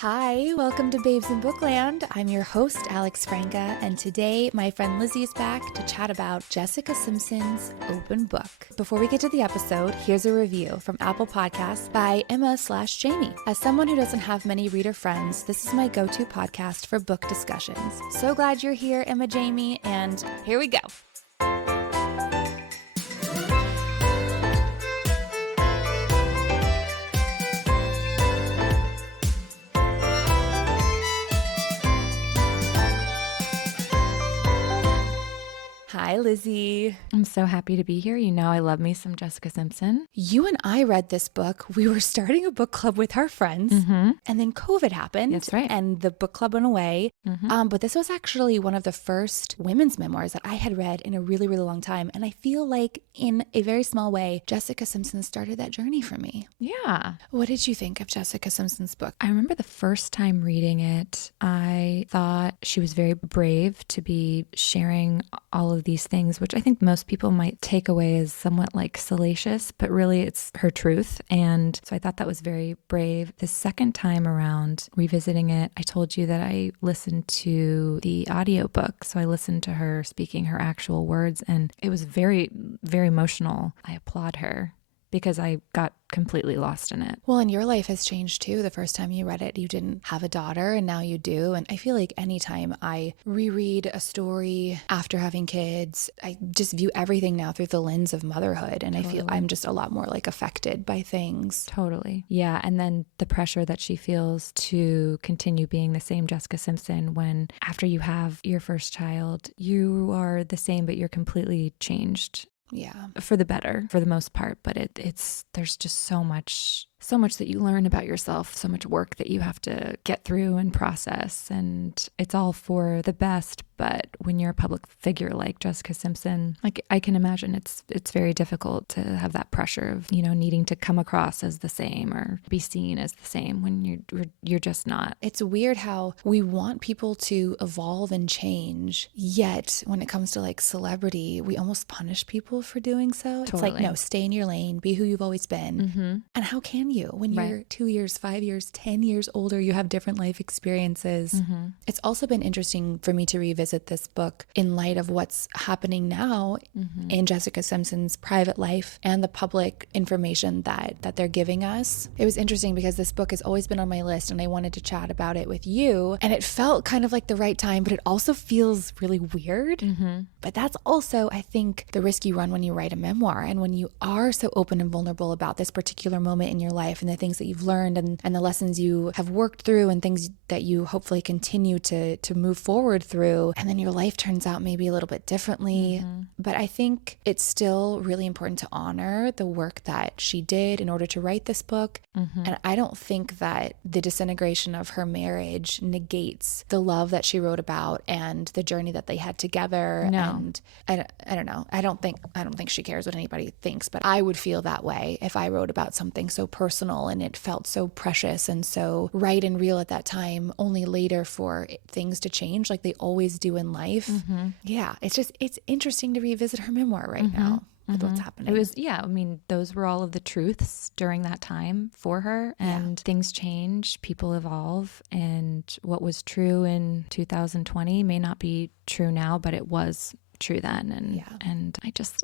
Hi, welcome to Babes in Bookland. I'm your host, Alex Franca, and today my friend Lizzie is back to chat about Jessica Simpson's Open Book. Before we get to the episode, here's a review from Apple Podcasts by Emma/Jamie. As someone who doesn't have many reader friends, this is my go-to podcast for book discussions. So glad you're here, Emma Jamie, and here we go. Hi, Lizzie. I'm so happy to be here. You know, I love me some Jessica Simpson. You and I read this book. We were starting a book club with our friends, and then COVID happened. That's right. And the book club went away. But this was actually one of the first women's memoirs that I had read in a really, really long time. And I feel like in a very small way, Jessica Simpson started that journey for me. Yeah. What did you think of Jessica Simpson's book? I remember the first time reading it, I thought she was very brave to be sharing all of these things, which I think most people might take away as somewhat like salacious, but really it's her truth. And so I thought that was very brave. The second time around revisiting it, I told you that I listened to the audiobook. So I listened to her speaking her actual words, and it was very, very emotional. I applaud her because I got completely lost in it. Well, and your life has changed too. The first time you read it, you didn't have a daughter, and now you do. And I feel like anytime I reread a story after having kids, I just view everything now through the lens of motherhood. And I feel I'm just a lot more like affected by things. Totally. Yeah. And then the pressure that she feels to continue being the same Jessica Simpson when after you have your first child, you are the same, but you're completely changed. Yeah. For the better, for the most part. But there's just so much that you learn about yourself, so much work that you have to get through and process. And it's all for the best. But when you're a public figure like Jessica Simpson, like I can imagine it's very difficult to have that pressure of, you know, needing to come across as the same or be seen as the same when you're just not. It's weird how we want people to evolve and change, yet when it comes to like celebrity, we almost punish people for doing so. It's like, no, stay in your lane, be who you've always been. And how can you? When you're 2 years, 5 years, 10 years older, you have different life experiences. It's also been interesting for me to revisit this book in light of what's happening now in Jessica Simpson's private life and the public information that they're giving us. It was interesting because this book has always been on my list and I wanted to chat about it with you, and it felt kind of like the right time, but it also feels really weird. But that's also, I think, the risk you run when you write a memoir and when you are so open and vulnerable about this particular moment in your life and the things that you've learned and the lessons you have worked through and things that you hopefully continue to move forward through. And then your life turns out maybe a little bit differently. But I think it's still really important to honor the work that she did in order to write this book. And I don't think that the disintegration of her marriage negates the love that she wrote about and the journey that they had together. No. And I don't know. I don't think she cares what anybody thinks, but I would feel that way if I wrote about something so personal and it felt so precious and so right and real at that time, only later for things to change like they always do in life. Yeah, it's interesting to revisit her memoir right now with what's happening. It was, I mean, those were all of the truths during that time for her, and things change, people evolve, and what was true in 2020 may not be true now, but it was true then. And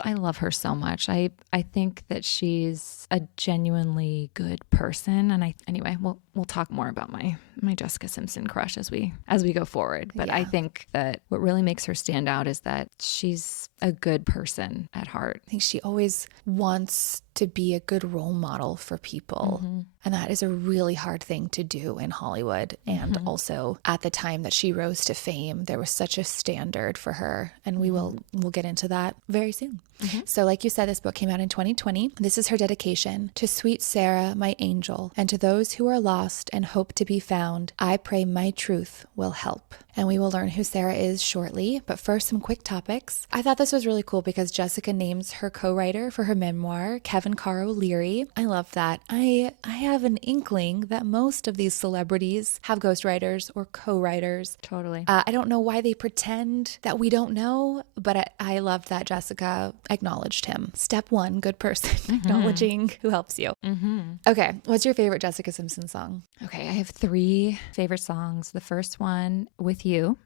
I love her so much. I think that she's a genuinely good person. And anyway, we'll talk more about my Jessica Simpson crush as we go forward. But I think that what really makes her stand out is that she's a good person at heart. I think she always wants to be a good role model for people. And that is a really hard thing to do in Hollywood. And also at the time that she rose to fame, there was such a standard for her. And we'll get into that very soon. So like you said, this book came out in 2020. This is her dedication to sweet Sarah, my angel, and to those who are lost and hope to be found. I pray my truth will help. and we will learn who Sarah is shortly. But first, some quick topics. I thought this was really cool because Jessica names her co-writer for her memoir, Kevin Carr O'Leary. I love that. I have an inkling that most of these celebrities have ghostwriters or co-writers. Totally. I don't know why they pretend that we don't know, but I love that Jessica acknowledged him. Step one, good person, acknowledging who helps you. Okay, what's your favorite Jessica Simpson song? Okay, I have 3 favorite songs. The first one, With You.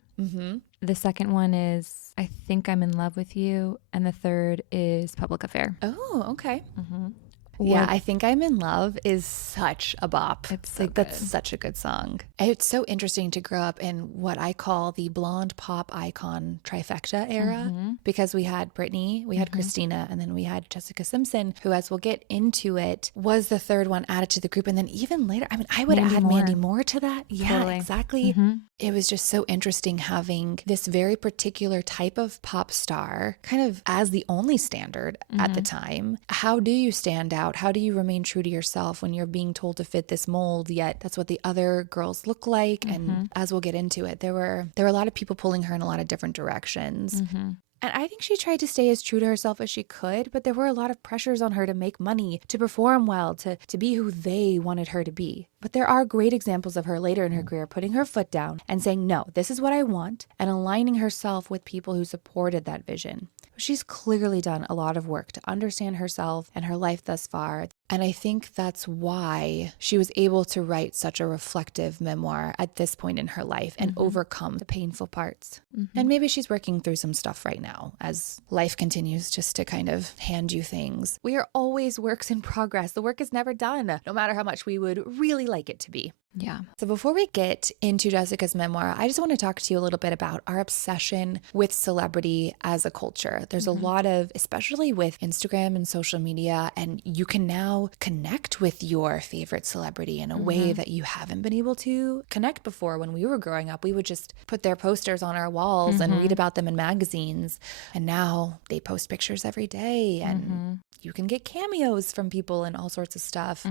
The second one is I Think I'm in Love with You. And the third is Public Affair. Oh, okay. Yeah, I Think I'm in Love is such a bop. It's so like good. That's such a good song. It's so interesting to grow up in what I call the blonde pop icon trifecta era, because we had Britney, we had Christina, and then we had Jessica Simpson, who, as we'll get into it, was the third one added to the group. And then even later, I mean, I would add Mandy Moore to that. Yeah, Totally. exactly. It was just so interesting having this very particular type of pop star kind of as the only standard at the time. How do you stand out? How do you remain true to yourself when you're being told to fit this mold, yet that's what the other girls look like? And as we'll get into it, there were a lot of people pulling her in a lot of different directions. And I think she tried to stay as true to herself as she could, but there were a lot of pressures on her to make money, to perform well, to be who they wanted her to be. But there are great examples of her later in her career putting her foot down and saying, no, this is what I want, and aligning herself with people who supported that vision. She's clearly done a lot of work to understand herself and her life thus far. And I think that's why she was able to write such a reflective memoir at this point in her life and overcome the painful parts. And maybe she's working through some stuff right now as life continues just to kind of hand you things. We are always works in progress. The work is never done, no matter how much we would really like it to be. Yeah. So before we get into Jessica's memoir, I just want to talk to you a little bit about our obsession with celebrity as a culture. There's a lot of, especially with Instagram and social media, and you can now connect with your favorite celebrity in a way that you haven't been able to connect before. When we were growing up, we would just put their posters on our walls and read about them in magazines. And now they post pictures every day, and you can get cameos from people and all sorts of stuff.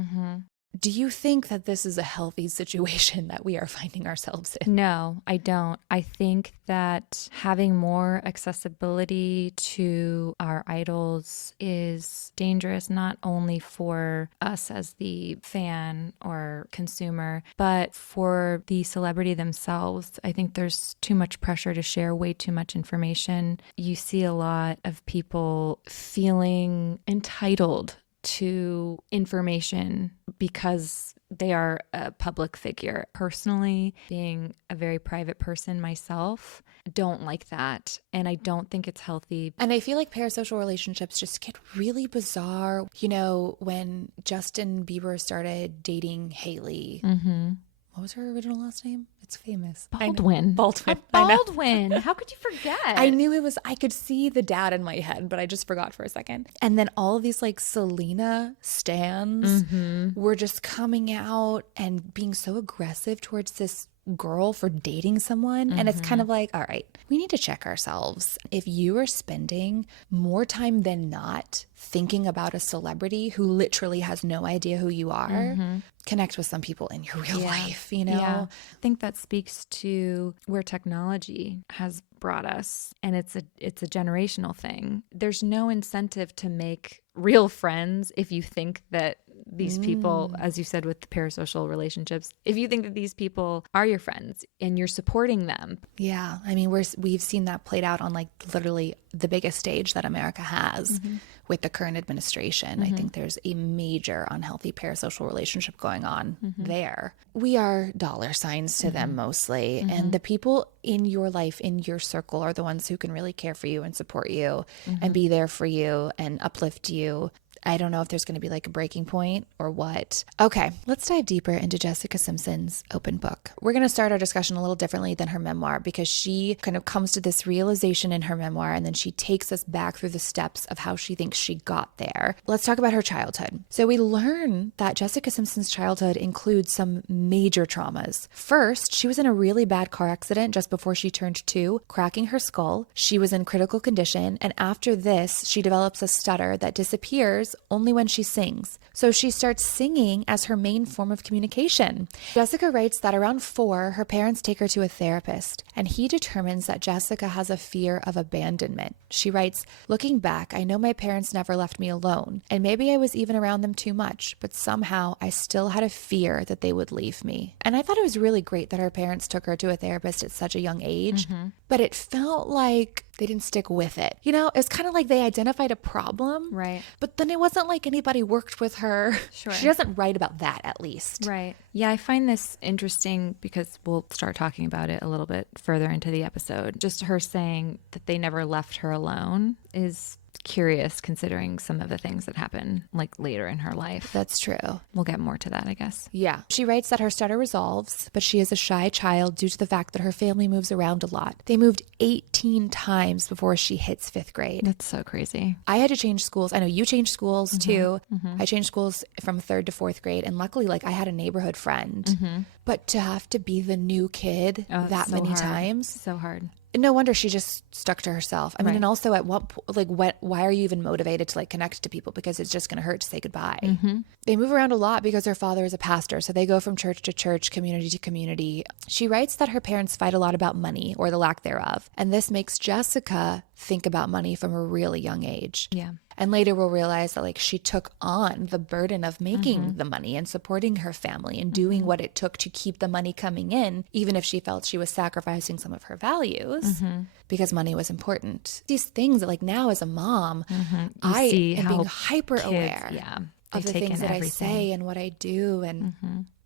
Do you think that this is a healthy situation that we are finding ourselves in? No, I don't. I think that having more accessibility to our idols is dangerous, not only for us as the fan or consumer, but for the celebrity themselves. I think there's too much pressure to share way too much information. You see a lot of people feeling entitled to information because they are a public figure. Personally, being a very private person myself, don't like that. And I don't think it's healthy. And I feel like parasocial relationships just get really bizarre. You know, when Justin Bieber started dating Hailey, what was her original last name? It's famous. Baldwin. Baldwin. Baldwin. How could you forget? I knew it was, I could see the dad in my head, but I just forgot for a second. And then all of these like Selena stans were just coming out and being so aggressive towards this girl for dating someone. And it's kind of like, all right, we need to check ourselves. If you are spending more time than not thinking about a celebrity who literally has no idea who you are, connect with some people in your real life, you know? Yeah. I think that speaks to where technology has brought us, and it's a generational thing. There's no incentive to make real friends if you think that these people, as you said with the parasocial relationships, if you think that these people are your friends and you're supporting them. Yeah. I mean, we've seen that played out on like literally the biggest stage that America has with the current administration. I think there's a major unhealthy parasocial relationship going on there. We are dollar signs to them mostly. And the people in your life, in your circle, are the ones who can really care for you and support you and be there for you and uplift you. I don't know if there's going to be like a breaking point or what. Okay, let's dive deeper into Jessica Simpson's open book. We're going to start our discussion a little differently than her memoir because she kind of comes to this realization in her memoir and then she takes us back through the steps of how she thinks she got there. Let's talk about her childhood. So we learn that Jessica Simpson's childhood includes some major traumas. First, she was in a really bad car accident just before she turned 2, cracking her skull. She was in critical condition, and after this, she develops a stutter that disappears only when she sings. So she starts singing as her main form of communication. Jessica writes that around 4, her parents take her to a therapist, and he determines that Jessica has a fear of abandonment. She writes, looking back, I know my parents never left me alone, and maybe I was even around them too much, but somehow I still had a fear that they would leave me. And I thought it was really great that her parents took her to a therapist at such a young age, but it felt like they didn't stick with it. You know, it's kind of like they identified a problem, right? But then it wasn't like anybody worked with her. Sure. She doesn't write about that, at least. Right. Yeah, I find this interesting because we'll start talking about it a little bit further into the episode. Just her saying that they never left her alone is curious, considering some of the things that happen like later in her life. That's true. We'll get more to that, I guess. Yeah. She writes that her stutter resolves, but she is a shy child due to the fact that her family moves around a lot. They moved 18 times before she hits 5th grade. That's so crazy. I had to change schools. I know you changed schools too. I changed schools from 3rd to 4th grade, and luckily, like, I had a neighborhood friend. But to have to be the new kid that many times. So hard. No wonder she just stuck to herself. I mean, and also at what, like, why are you even motivated to like connect to people? Because it's just going to hurt to say goodbye. They move around a lot because her father is a pastor. So they go from church to church, community to community. She writes that her parents fight a lot about money or the lack thereof. And this makes Jessica think about money from a really young age. Yeah. And later we'll realize that like she took on the burden of making the money and supporting her family and doing what it took to keep the money coming in, even if she felt she was sacrificing some of her values because money was important. These things that like now as a mom, I am being hyper aware of the things that I say and what I do, and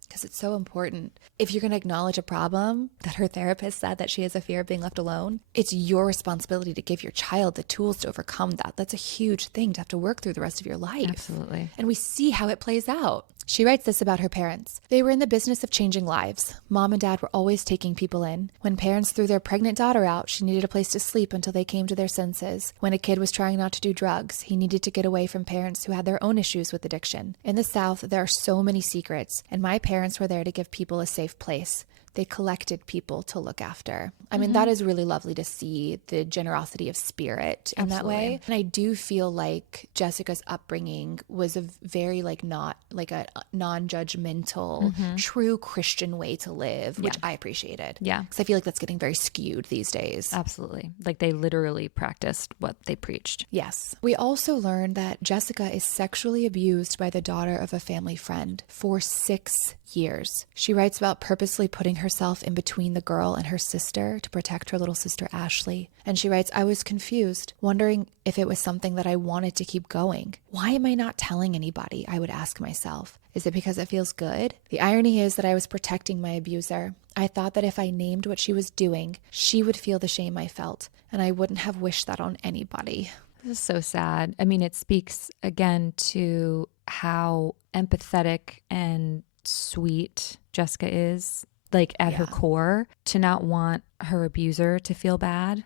because it's so important. If you're going to acknowledge a problem that her therapist said that she has a fear of being left alone, it's your responsibility to give your child the tools to overcome that. That's a huge thing to have to work through the rest of your life. Absolutely. And we see how it plays out. She writes this about her parents. They were in the business of changing lives. Mom and dad were always taking people in. When parents threw their pregnant daughter out, she needed a place to sleep until they came to their senses. When a kid was trying not to do drugs, he needed to get away from parents who had their own issues with addiction. In the South, there are so many secrets, and my parents were there to give people a safe place. They collected people to look after. I mean, that is really lovely to see the generosity of spirit in that way. And I do feel like Jessica's upbringing was a very like not like a non-judgmental, true Christian way to live, which I appreciated. Yeah. Because I feel like that's getting very skewed these days. Absolutely. Like they literally practiced what they preached. Yes. We also learned that Jessica is sexually abused by the daughter of a family friend for 6 years. She writes about purposely putting herself in between the girl and her sister to protect her little sister Ashley. And she writes, I was confused, wondering if it was something that I wanted to keep going. Why am I not telling anybody? I would ask myself. Is it because it feels good? The irony is that I was protecting my abuser. I thought that if I named what she was doing, she would feel the shame I felt, and I wouldn't have wished that on anybody. This is so sad. I mean, it speaks again to how empathetic and sweet Jessica is, like at her core, to not want her abuser to feel bad.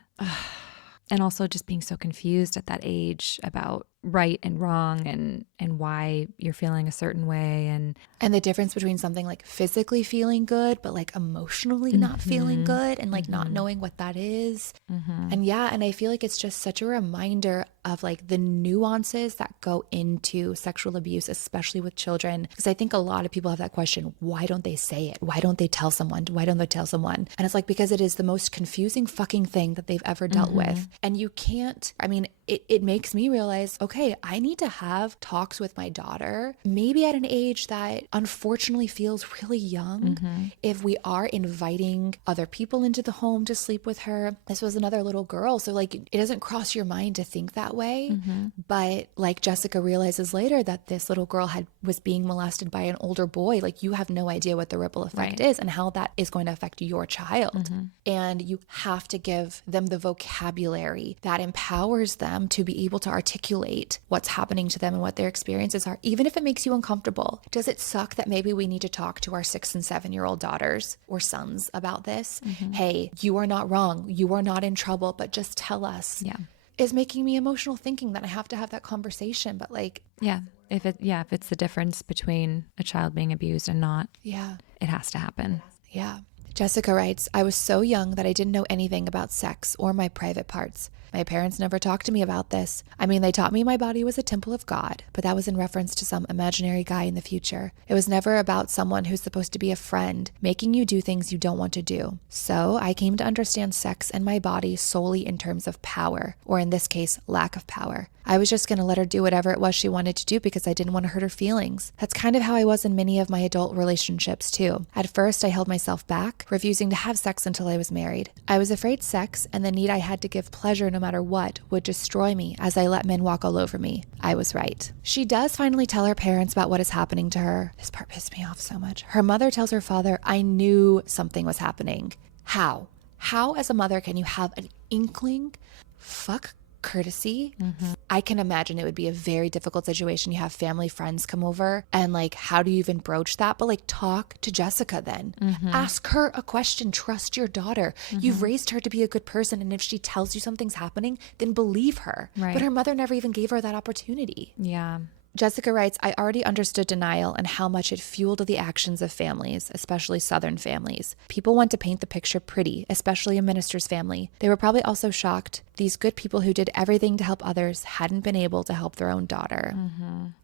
And also just being so confused at that age about right and wrong and why you're feeling a certain way. And the difference between something like physically feeling good, but like emotionally not feeling good and like not knowing what that is. And and I feel like it's just such a reminder of like the nuances that go into sexual abuse, especially with children. Because I think a lot of people have that question, why don't they say it? Why don't they tell someone? Why don't they tell someone? And it's like, because it is the most confusing fucking thing that they've ever dealt with. And you can't, I mean, it makes me realize, okay, I need to have talks with my daughter, maybe at an age that unfortunately feels really young. If we are inviting other people into the home to sleep with her, this was another little girl. So like, it doesn't cross your mind to think that way. But like Jessica realizes later that this little girl was being molested by an older boy. Like you have no idea what the ripple effect is and how that is going to affect your child. And you have to give them the vocabulary that empowers them to be able to articulate what's happening to them and what their experiences are, even if it makes you uncomfortable. Does it suck that maybe we need to talk to our 6 and 7-year-old daughters or sons about this? Hey, you are not wrong. You are not in trouble, but just tell us. Is making me emotional thinking that I have to have that conversation. But like, if it's the difference between a child being abused and not, it has to happen. Jessica writes, I was so young that I didn't know anything about sex or my private parts. My parents never talked to me about this. I mean, they taught me my body was a temple of God, but that was in reference to some imaginary guy in the future. It was never about someone who's supposed to be a friend, making you do things you don't want to do. So I came to understand sex and my body solely in terms of power, or in this case, lack of power. I was just going to let her do whatever it was she wanted to do because I didn't want to hurt her feelings. That's kind of how I was in many of my adult relationships too. At first, I held myself back, refusing to have sex until I was married. I was afraid sex and the need I had to give pleasure no matter what would destroy me as I let men walk all over me. I was right. She does finally tell her parents about what is happening to her. This part pissed me off so much. Her mother tells her father, I knew something was happening. How? How as a mother can you have an inkling? Fuck courtesy. I can imagine it would be a very difficult situation. You have family, friends come over and like, how do you even broach that? But like, talk to Jessica then. Ask her a question. Trust your daughter. You've raised her to be a good person. And if she tells you something's happening, then believe her. Right. But her mother never even gave her that opportunity. Yeah. Jessica writes, I already understood denial and how much it fueled the actions of families, especially Southern families. People want to paint the picture pretty, especially a minister's family. They were probably also shocked these good people who did everything to help others hadn't been able to help their own daughter.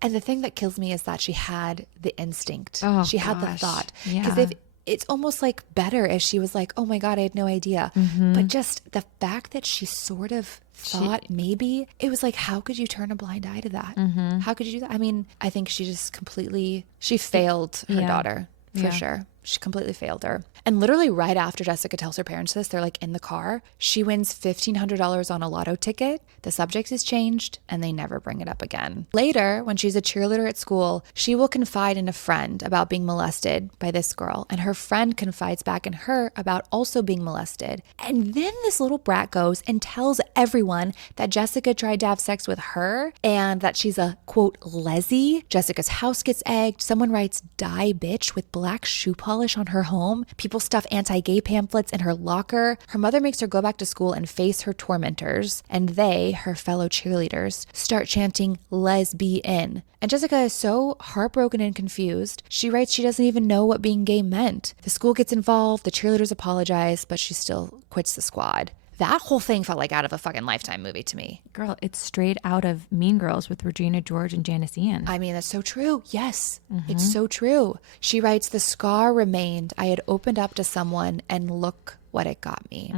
And the thing that kills me is that she had the instinct. Oh, she had the gosh. thought. Yeah. Because if it's almost like better if she was like, oh my God, I had no idea. But just the fact that she sort of thought maybe, it was like, how could you turn a blind eye to that? How could you do that? I mean, I think she just completely, she failed her daughter for sure. She completely failed her. And literally right after Jessica tells her parents this, they're like in the car, she wins $1,500 on a lotto ticket. The subject is changed and they never bring it up again. Later, when she's a cheerleader at school, she will confide in a friend about being molested by this girl. And her friend confides back in her about also being molested. And then this little brat goes and tells everyone that Jessica tried to have sex with her and that she's a quote, Lizzie. Jessica's house gets egged. Someone writes die bitch with black shoe polish on her home. People stuff anti-gay pamphlets in her locker. Her mother makes her go back to school and face her tormentors. And they, her fellow cheerleaders, start chanting lesbian. And Jessica is so heartbroken and confused. She writes she doesn't even know what being gay meant. The school gets involved. The cheerleaders apologize, but she still quits the squad. That whole thing felt like out of a fucking Lifetime movie to me. Girl, it's straight out of Mean Girls with Regina George and Janice Ian. I mean, that's so true. Yes, it's so true. She writes, the scar remained. I had opened up to someone and look what it got me.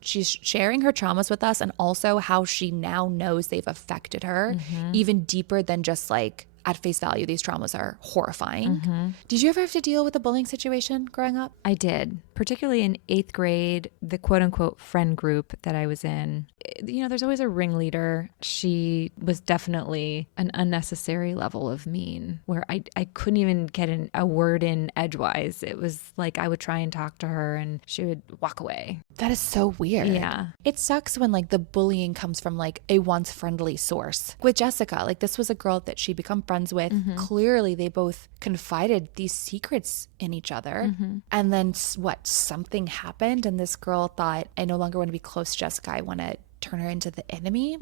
She's sharing her traumas with us and also how she now knows they've affected her even deeper than just like at face value, these traumas are horrifying. Did you ever have to deal with a bullying situation growing up? I did, particularly in 8th grade, the quote unquote friend group that I was in. You know, there's always a ringleader. She was definitely an unnecessary level of mean where I couldn't even get a word in edgewise. It was like I would try and talk to her and she would walk away. That is so weird. Yeah. It sucks when like the bullying comes from like a once friendly source. With Jessica, like this was a girl that she'd become friends with. Clearly they both confided these secrets in each other. And then something happened and this girl thought, I no longer want to be close to Jessica. I want to turn her into the enemy.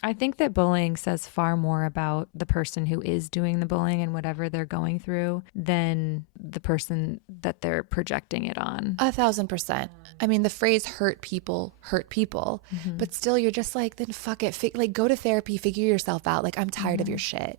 I think that bullying says far more about the person who is doing the bullying and whatever they're going through than the person that they're projecting it on. 1,000%. I mean, the phrase hurt people, but still you're just like, then fuck it. Like go to therapy, figure yourself out. Like I'm tired of your shit.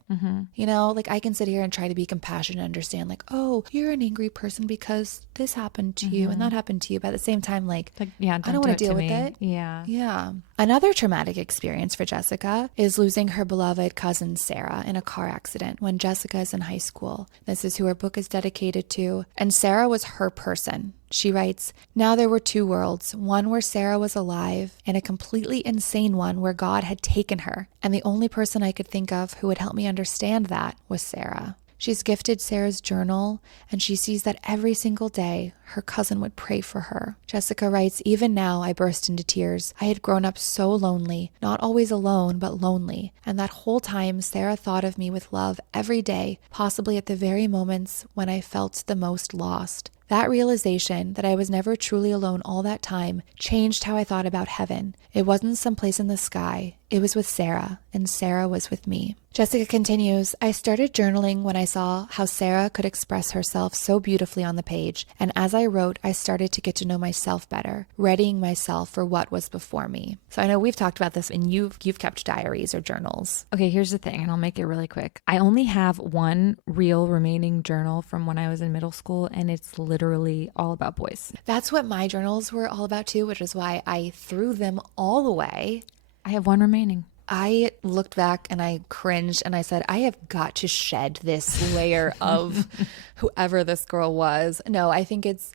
You know, like I can sit here and try to be compassionate and understand like, oh, you're an angry person because this happened to you and that happened to you. But at the same time, like yeah, I don't want to deal with it. Yeah. Yeah. Another traumatic experience for Jessica is losing her beloved cousin Sarah in a car accident when Jessica is in high school. This is who her book is dedicated to. And Sarah was her person. She writes, now there were two worlds, one where Sarah was alive and a completely insane one where God had taken her. And the only person I could think of who would help me understand that was Sarah. She's gifted Sarah's journal, and she sees that every single day her cousin would pray for her. Jessica writes, even now I burst into tears. I had grown up so lonely, not always alone, but lonely. And that whole time, Sarah thought of me with love every day, possibly at the very moments when I felt the most lost. That realization that I was never truly alone all that time changed how I thought about heaven. It wasn't someplace in the sky. It was with Sarah, and Sarah was with me. Jessica continues, I started journaling when I saw how Sarah could express herself so beautifully on the page. And as I wrote, I started to get to know myself better, readying myself for what was before me. So I know we've talked about this, and you've kept diaries or journals. Okay, here's the thing, and I'll make it really quick. I only have one real remaining journal from when I was in middle school, and it's literally all about boys. That's what my journals were all about too, which is why I threw them all away. I have one remaining. I looked back and I cringed and I said, I have got to shed this layer of whoever this girl was. No, I think it's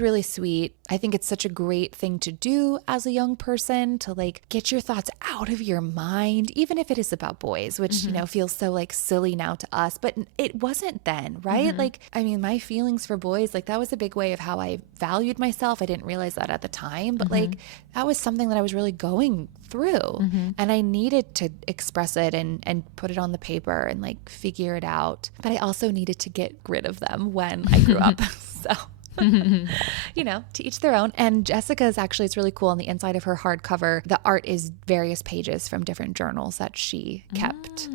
really sweet. I think it's such a great thing to do as a young person, to like get your thoughts out of your mind, even if it is about boys, which, you know, feels so like silly now to us, but it wasn't then, right? Like, I mean, my feelings for boys, like that was a big way of how I valued myself. I didn't realize that at the time, but like that was something that I was really going through and I needed to express it and put it on the paper and like figure it out. But I also needed to get rid of them when I grew up. So you know, to each their own. And Jessica's actually, it's really cool. On the inside of her hardcover, the art is various pages from different journals that she kept.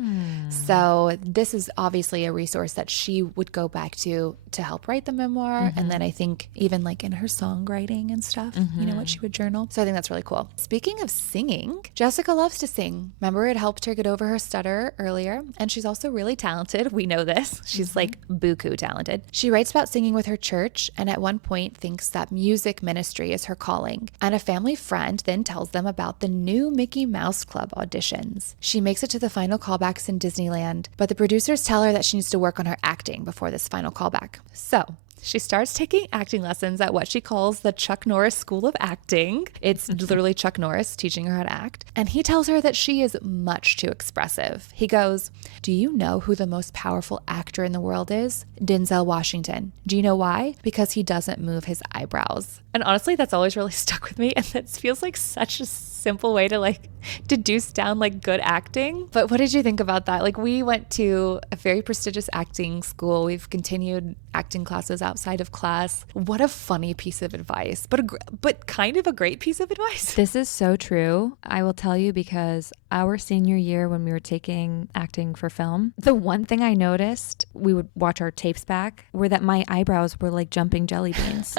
So this is obviously a resource that she would go back to help write the memoir. And then I think even like in her songwriting and stuff, you know, what she would journal. So I think that's really cool. Speaking of singing, Jessica loves to sing. Remember, it helped her get over her stutter earlier. And she's also really talented. We know this. She's like buku talented. She writes about singing with her church, and at one point thinks that music ministry is her calling. And a family friend then tells them about the new Mickey Mouse Club auditions. She makes it to the final callbacks in Disneyland, but the producers tell her that she needs to work on her acting before this final callback. So she starts taking acting lessons at what she calls the Chuck Norris School of Acting. It's literally Chuck Norris teaching her how to act. And he tells her that she is much too expressive. He goes, do you know who the most powerful actor in the world is? Denzel Washington. Do you know why? Because he doesn't move his eyebrows. And honestly, that's always really stuck with me. And that feels like such a simple way to like deduce down like good acting. But what did you think about that? Like, we went to a very prestigious acting school. We've continued acting classes outside of class. What a funny piece of advice, but kind of a great piece of advice. This is so true. I will tell you, because our senior year when we were taking acting for film, the one thing I noticed, we would watch our tapes back, were that my eyebrows were like jumping jelly beans.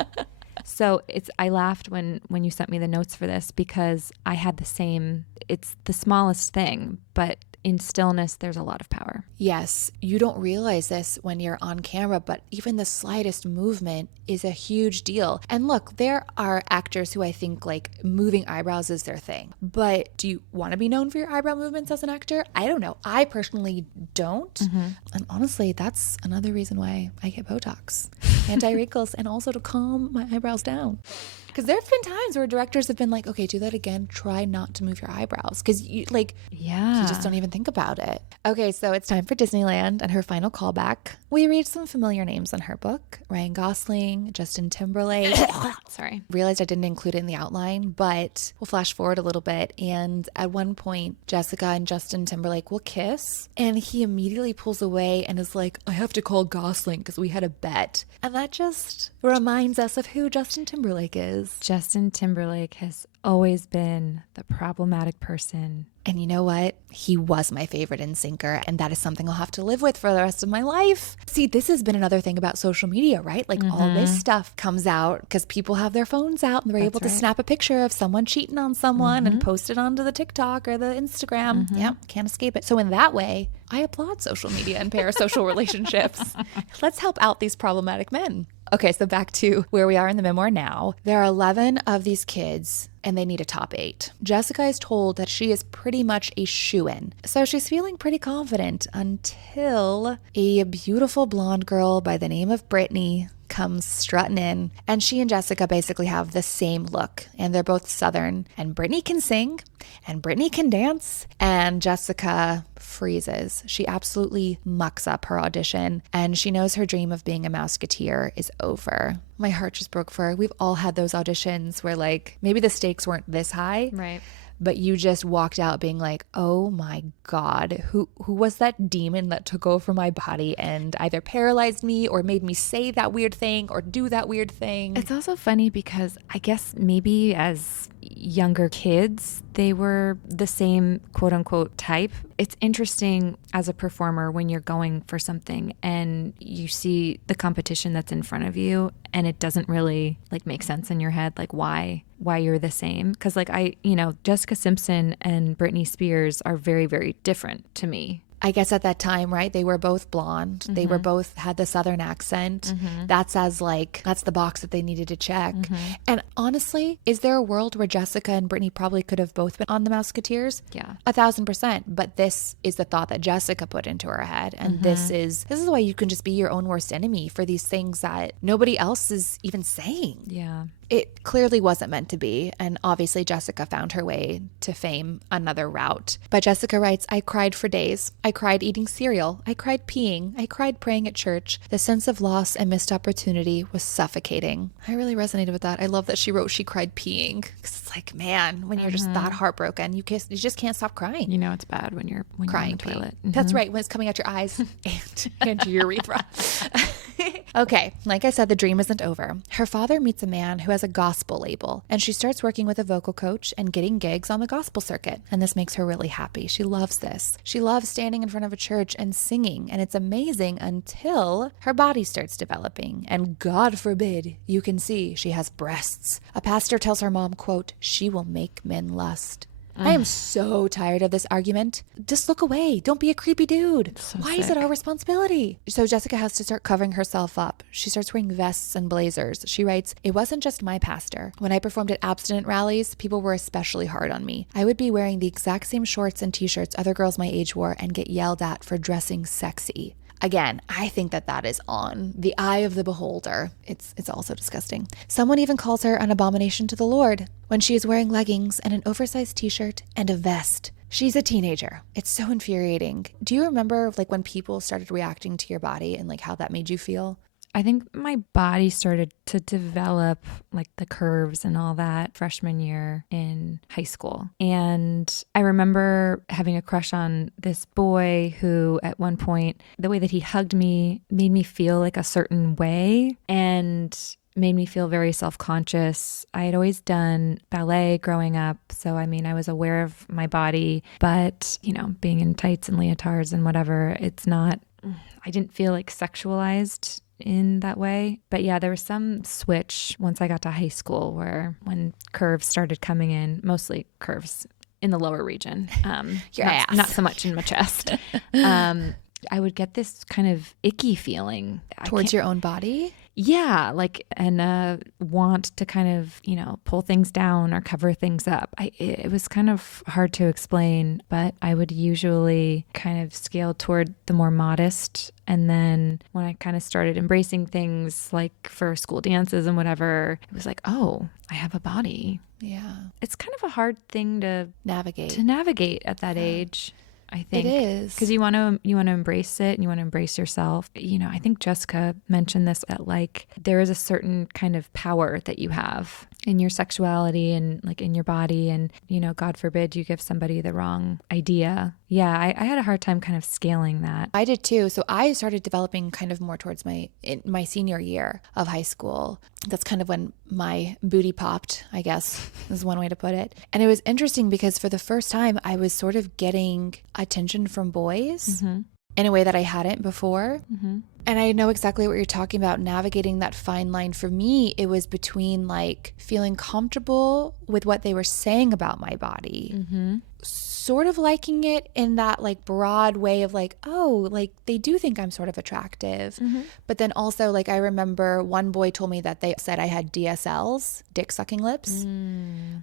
So I laughed when you sent me the notes for this, because I had the same, it's the smallest thing, but in stillness, there's a lot of power. Yes, you don't realize this when you're on camera, but even the slightest movement is a huge deal. And look, there are actors who I think like moving eyebrows is their thing. But do you want to be known for your eyebrow movements as an actor? I don't know. I personally don't. And honestly, that's another reason why I get Botox, anti-wrinkles, and also to calm my eyebrows down. Because there have been times where directors have been like, okay, do that again. Try not to move your eyebrows. Because you just don't even think about it. Okay, so it's time for Disneyland and her final callback. We read some familiar names in her book. Ryan Gosling, Justin Timberlake. Sorry. Realized I didn't include it in the outline, but we'll flash forward a little bit. And at one point, Jessica and Justin Timberlake will kiss. And he immediately pulls away and is like, I have to call Gosling because we had a bet. And that just reminds us of who Justin Timberlake is. Justin Timberlake has always been the problematic person. And you know what? He was my favorite NSYNCer, and that is something I'll have to live with for the rest of my life. See, this has been another thing about social media, right? Like all this stuff comes out because people have their phones out and they're able to snap a picture of someone cheating on someone and post it onto the TikTok or the Instagram. Yeah, can't escape it. So in that way, I applaud social media and parasocial relationships. Let's help out these problematic men. Okay, so back to where we are in the memoir now. There are 11 of these kids, and they need a top 8. Jessica is told that she is pretty much a shoo-in. So she's feeling pretty confident until a beautiful blonde girl by the name of Britney comes strutting in, and she and Jessica basically have the same look, and they're both Southern, and Britney can sing and Britney can dance, and Jessica freezes. She absolutely mucks up her audition, and she knows her dream of being a Mouseketeer is over. My heart just broke for her. We've all had those auditions where like maybe the stakes weren't this high, right? But you just walked out being like, oh my God, who was that demon that took over my body and either paralyzed me or made me say that weird thing or do that weird thing? It's also funny because I guess maybe as younger kids, they were the same quote unquote type. It's interesting as a performer when you're going for something and you see the competition that's in front of you and it doesn't really like make sense in your head, like why you're the same. Because like Jessica Simpson and Britney Spears are very, very different to me. I guess at that time, right, they were both blonde. They were both had the Southern accent. That's the box that they needed to check. And honestly, is there a world where Jessica and Britney probably could have both been on the Mouseketeers? Yeah. 1,000%. But this is the thought that Jessica put into her head. And this is why you can just be your own worst enemy for these things that nobody else is even saying. Yeah. It clearly wasn't meant to be, and obviously Jessica found her way to fame another route. But Jessica writes, I cried for days. I cried eating cereal. I cried peeing. I cried praying at church. The sense of loss and missed opportunity was suffocating. I really resonated with that. I love that she wrote she cried peeing. Because it's like, man, when you're just that heartbroken, you just can't stop crying. You know it's bad when you're crying, you're on the toilet. That's right, when it's coming out your eyes and your urethra. Okay, like I said, the dream isn't over. Her father meets a man who has a gospel label, and she starts working with a vocal coach and getting gigs on the gospel circuit. And this makes her really happy. She loves this. She loves standing in front of a church and singing, and it's amazing until her body starts developing. And God forbid you can see she has breasts. A pastor tells her mom, quote, she will make men lust. I am so tired of this argument. Just look away. Don't be a creepy dude. Why is it our responsibility? So Jessica has to start covering herself up. She starts wearing vests and blazers. She writes, it wasn't just my pastor. When I performed at abstinent rallies, people were especially hard on me. I would be wearing the exact same shorts and t-shirts other girls my age wore and get yelled at for dressing sexy. Again, I think that is on the eye of the beholder. It's also disgusting. Someone even calls her an abomination to the Lord when she is wearing leggings and an oversized t-shirt and a vest. She's a teenager. It's so infuriating. Do you remember like when people started reacting to your body and like how that made you feel? I think my body started to develop like the curves and all that freshman year in high school. And I remember having a crush on this boy who at one point, the way that he hugged me made me feel like a certain way and made me feel very self-conscious. I had always done ballet growing up. So, I mean, I was aware of my body, but, being in tights and leotards and whatever, I didn't feel like sexualized in that way. But yeah, there was some switch once I got to high school where when curves started coming in, mostly curves in the lower region, not so much in my chest. I would get this kind of icky feeling towards your own body. Yeah, and want to kind of, pull things down or cover things up. It was kind of hard to explain, but I would usually kind of scale toward the more modest. And then when I kind of started embracing things like for school dances and whatever, it was like, oh, I have a body. Yeah. It's kind of a hard thing to navigate at that age. I think it is, because you want to embrace it and you want to embrace yourself. I think Jessica mentioned this, that like there is a certain kind of power that you have in your sexuality and like in your body, and God forbid you give somebody the wrong idea. Yeah, I had a hard time kind of scaling that. I did too. So I started developing kind of more towards my senior year of high school. That's kind of when my booty popped, I guess is one way to put it. And it was interesting because for the first time I was sort of getting attention from boys in a way that I hadn't before. And I know exactly what you're talking about, navigating that fine line. For me, it was between like feeling comfortable with what they were saying about my body, sort of liking it in that like broad way of like, oh, like they do think I'm sort of attractive. But then also like I remember one boy told me that they said I had DSLs, dick sucking lips.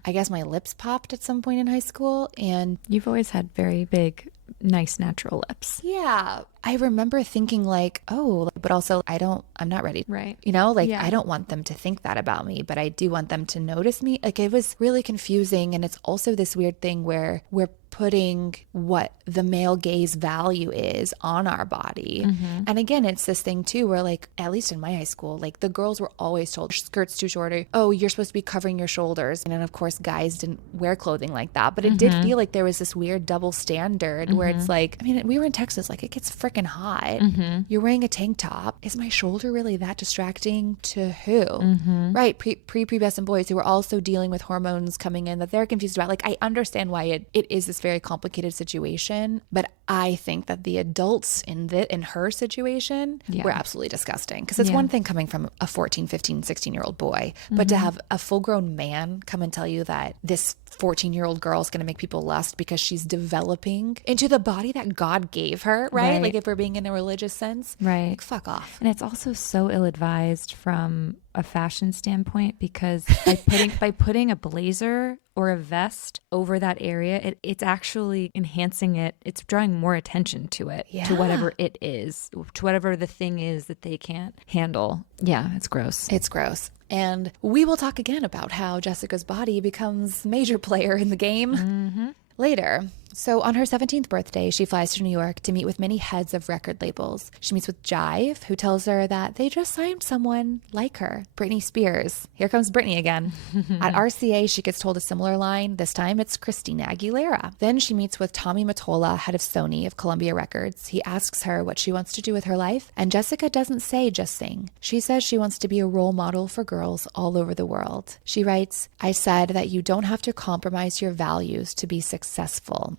I guess my lips popped at some point in high school. And you've always had very big, nice natural lips. Yeah. I remember thinking like, oh, but also I'm not ready. Right. I don't want them to think that about me, but I do want them to notice me. Like it was really confusing. And it's also this weird thing where putting what the male gaze value is on our body. And again, it's this thing too where like, at least in my high school, like the girls were always told skirts too short, or, oh, you're supposed to be covering your shoulders. And then of course guys didn't wear clothing like that, but it did feel like there was this weird double standard where it's like, I mean, we were in Texas, like it gets freaking hot. You're wearing a tank top. Is my shoulder really that distracting to who? Right. Prepubescent boys who are also dealing with hormones coming in that they're confused about. Like, I understand why it is this very complicated situation, but I think that the adults in her situation were absolutely disgusting. Because it's one thing coming from a 14, 15, 16-year-old boy, but to have a full-grown man come and tell you that this 14-year-old girl is going to make people lust because she's developing into the body that God gave her, right? Like if we're being in a religious sense, right? Like, fuck off. And it's also so ill-advised from a fashion standpoint, because by putting a blazer or a vest over that area, it's actually enhancing it. It's drawing more attention to it, to whatever it is, to whatever the thing is that they can't handle. Yeah, it's gross. It's gross. And we will talk again about how Jessica's body becomes a major player in the game later. So on her 17th birthday, she flies to New York to meet with many heads of record labels. She meets with Jive, who tells her that they just signed someone like her, Britney Spears. Here comes Britney again. At RCA, she gets told a similar line. This time it's Christina Aguilera. Then she meets with Tommy Mottola, head of Sony of Columbia Records. He asks her what she wants to do with her life, and Jessica doesn't say just sing. She says she wants to be a role model for girls all over the world. She writes, "I said that you don't have to compromise your values to be successful."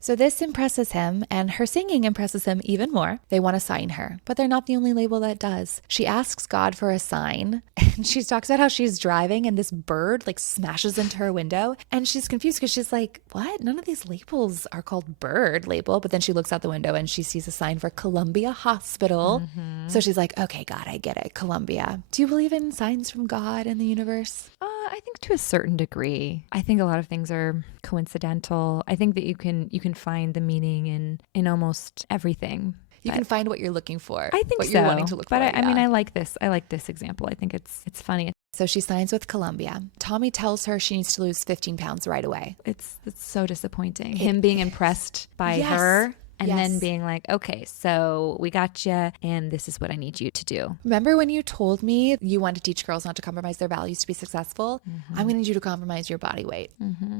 So this impresses him, and her singing impresses him even more. They want to sign her, but they're not the only label that does. She asks God for a sign, and she talks about how she's driving and this bird like smashes into her window, and she's confused because she's like, what? None of these labels are called Bird label. But then she looks out the window and she sees a sign for Columbia Hospital. So she's like, okay, God, I get it. Columbia. Do you believe in signs from God and the universe? I think to a certain degree. I think a lot of things are coincidental. I think that you can find the meaning in almost everything. You can find what you're looking for. I think what so. You're wanting to look but for. I mean, I like this. I like this example. I think it's funny. So she signs with Columbia. Tommy tells her she needs to lose 15 pounds right away. It's so disappointing. Him being impressed by her. And then being like, okay, so we got you, and this is what I need you to do. Remember when you told me you want to teach girls not to compromise their values to be successful? I'm going to need you to compromise your body weight.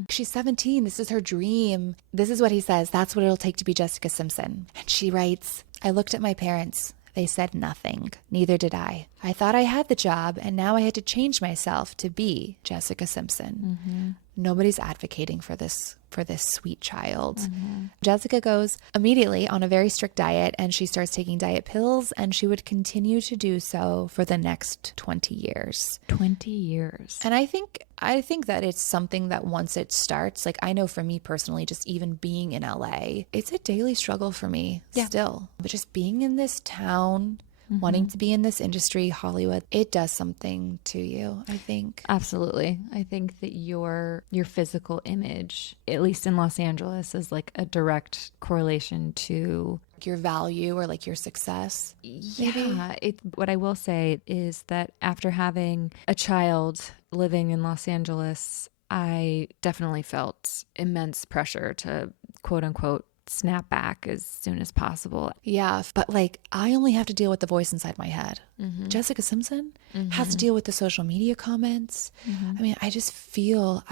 She's 17. This is her dream. This is what he says. That's what it'll take to be Jessica Simpson. And she writes, I looked at my parents. They said nothing. Neither did I. I thought I had the job, and now I had to change myself to be Jessica Simpson. Nobody's advocating for this sweet child. Jessica goes immediately on a very strict diet, and she starts taking diet pills, and she would continue to do so for the next 20 years. 20 years. And I think that it's something that once it starts, like I know for me personally, just even being in LA, it's a daily struggle for me still. But just being in this town, wanting to be in this industry, Hollywood, it does something to you, I think. Absolutely. I think that your physical image, at least in Los Angeles, is like a direct correlation to your value or like your success. Yeah. What I will say is that after having a child living in Los Angeles, I definitely felt immense pressure to quote unquote snap back as soon as possible. Yeah, but like I only have to deal with the voice inside my head. Jessica Simpson has to deal with the social media comments. I mean, I feel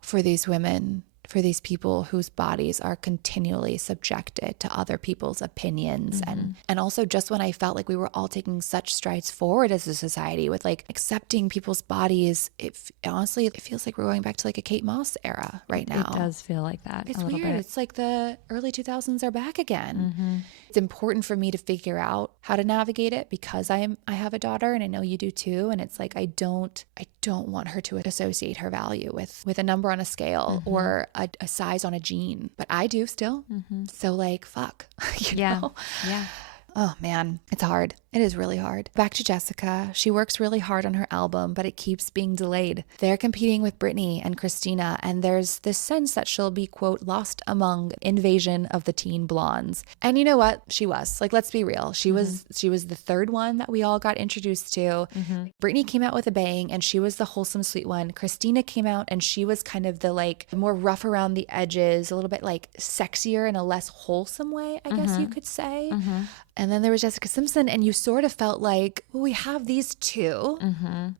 for these women, for these people whose bodies are continually subjected to other people's opinions. And also just when I felt like we were all taking such strides forward as a society with like accepting people's bodies, honestly, it feels like we're going back to like a Kate Moss era right now. It does feel like that. It's weird. It's like the early 2000s are back again. It's important for me to figure out how to navigate it because I have a daughter, and I know you do too. And it's like I don't want her to associate her value with a number on a scale or a size on a jean, but I do still. So like, fuck, you know? Yeah. Oh man, it's hard. It is really hard. Back to Jessica. She works really hard on her album, but it keeps being delayed. They're competing with Britney and Christina, and there's this sense that she'll be, quote, lost among invasion of the teen blondes. And you know what? She was. Like, let's be real. She was the third one that we all got introduced to. Britney came out with a bang, and she was the wholesome, sweet one. Christina came out, and she was kind of the like more rough around the edges, a little bit like sexier in a less wholesome way, I guess you could say. And then there was Jessica Simpson, and you sort of felt like, well, we have these two.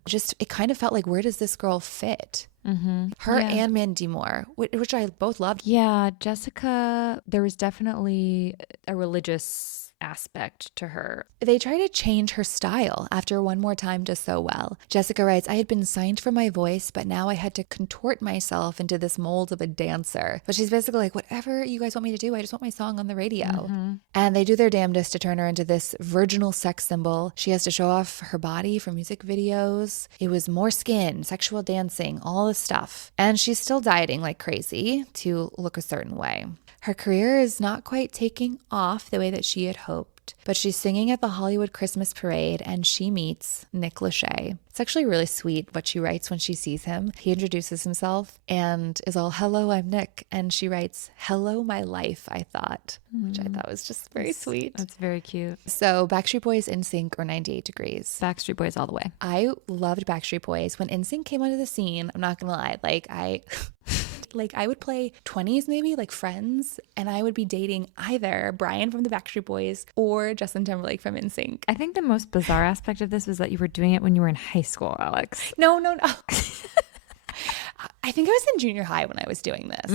Just, it kind of felt like, where does this girl fit? Her and Mandy Moore, which I both loved. Yeah, Jessica, there was definitely a religious aspect to her. They try to change her style after One More Time does so well. Jessica writes, I had been signed for my voice, but now I had to contort myself into this mold of a dancer. But she's basically like, whatever you guys want me to do, I just want my song on the radio. And they do their damnedest to turn her into this virginal sex symbol. She has to show off her body for music videos. It was more skin, sexual dancing, all this stuff. And she's still dieting like crazy to look a certain way. Her career is not quite taking off the way that she had hoped, but she's singing at the Hollywood Christmas parade and she meets Nick Lachey. It's actually really sweet what she writes when she sees him. He introduces himself and is all, hello, I'm Nick. And she writes, hello, my life, I thought, which I thought was just very sweet. That's very cute. So Backstreet Boys, NSYNC, or 98 Degrees? Backstreet Boys all the way. I loved Backstreet Boys. When NSYNC came onto the scene, I'm not going to lie, I would play 20s maybe, like Friends, and I would be dating either Brian from the Backstreet Boys or Justin Timberlake from NSYNC. I think the most bizarre aspect of this was that you were doing it when you were in high school, Alex. No. I think I was in junior high when I was doing this.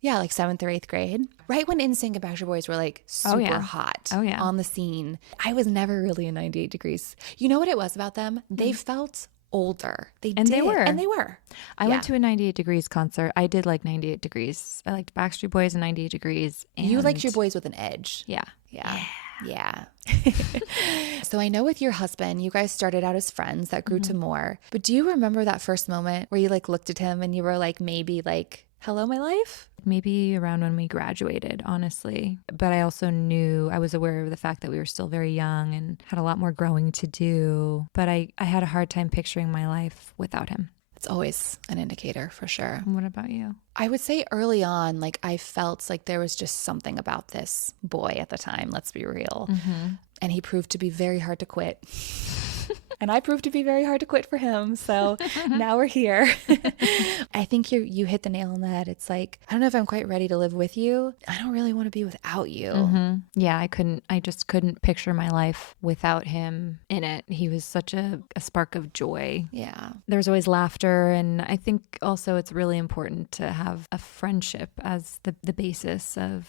Yeah, like 7th or 8th grade. Right when NSYNC and Backstreet Boys were like super hot on the scene. I was never really in 98 Degrees. You know what it was about them? They felt older. They were. I went to a 98 Degrees concert. I did like 98 Degrees. I liked Backstreet Boys and 98 Degrees. And you liked your boys with an edge. Yeah. So I know with your husband, you guys started out as friends that grew to more. But do you remember that first moment where you like looked at him and you were like, maybe like, hello, my life? Maybe around when we graduated, honestly. But I also I was aware of the fact that we were still very young and had a lot more growing to do. But I had a hard time picturing my life without him. It's always an indicator for sure. What about you? I would say early on, like I felt like there was just something about this boy at the time, let's be real. And he proved to be very hard to quit. And I proved to be very hard to quit for him. So now we're here. I think you hit the nail on the head. It's like, I don't know if I'm quite ready to live with you. I don't really want to be without you. Yeah, I just couldn't picture my life without him in it. He was such a spark of joy. Yeah. There was always laughter. And I think also it's really important to have a friendship as the basis of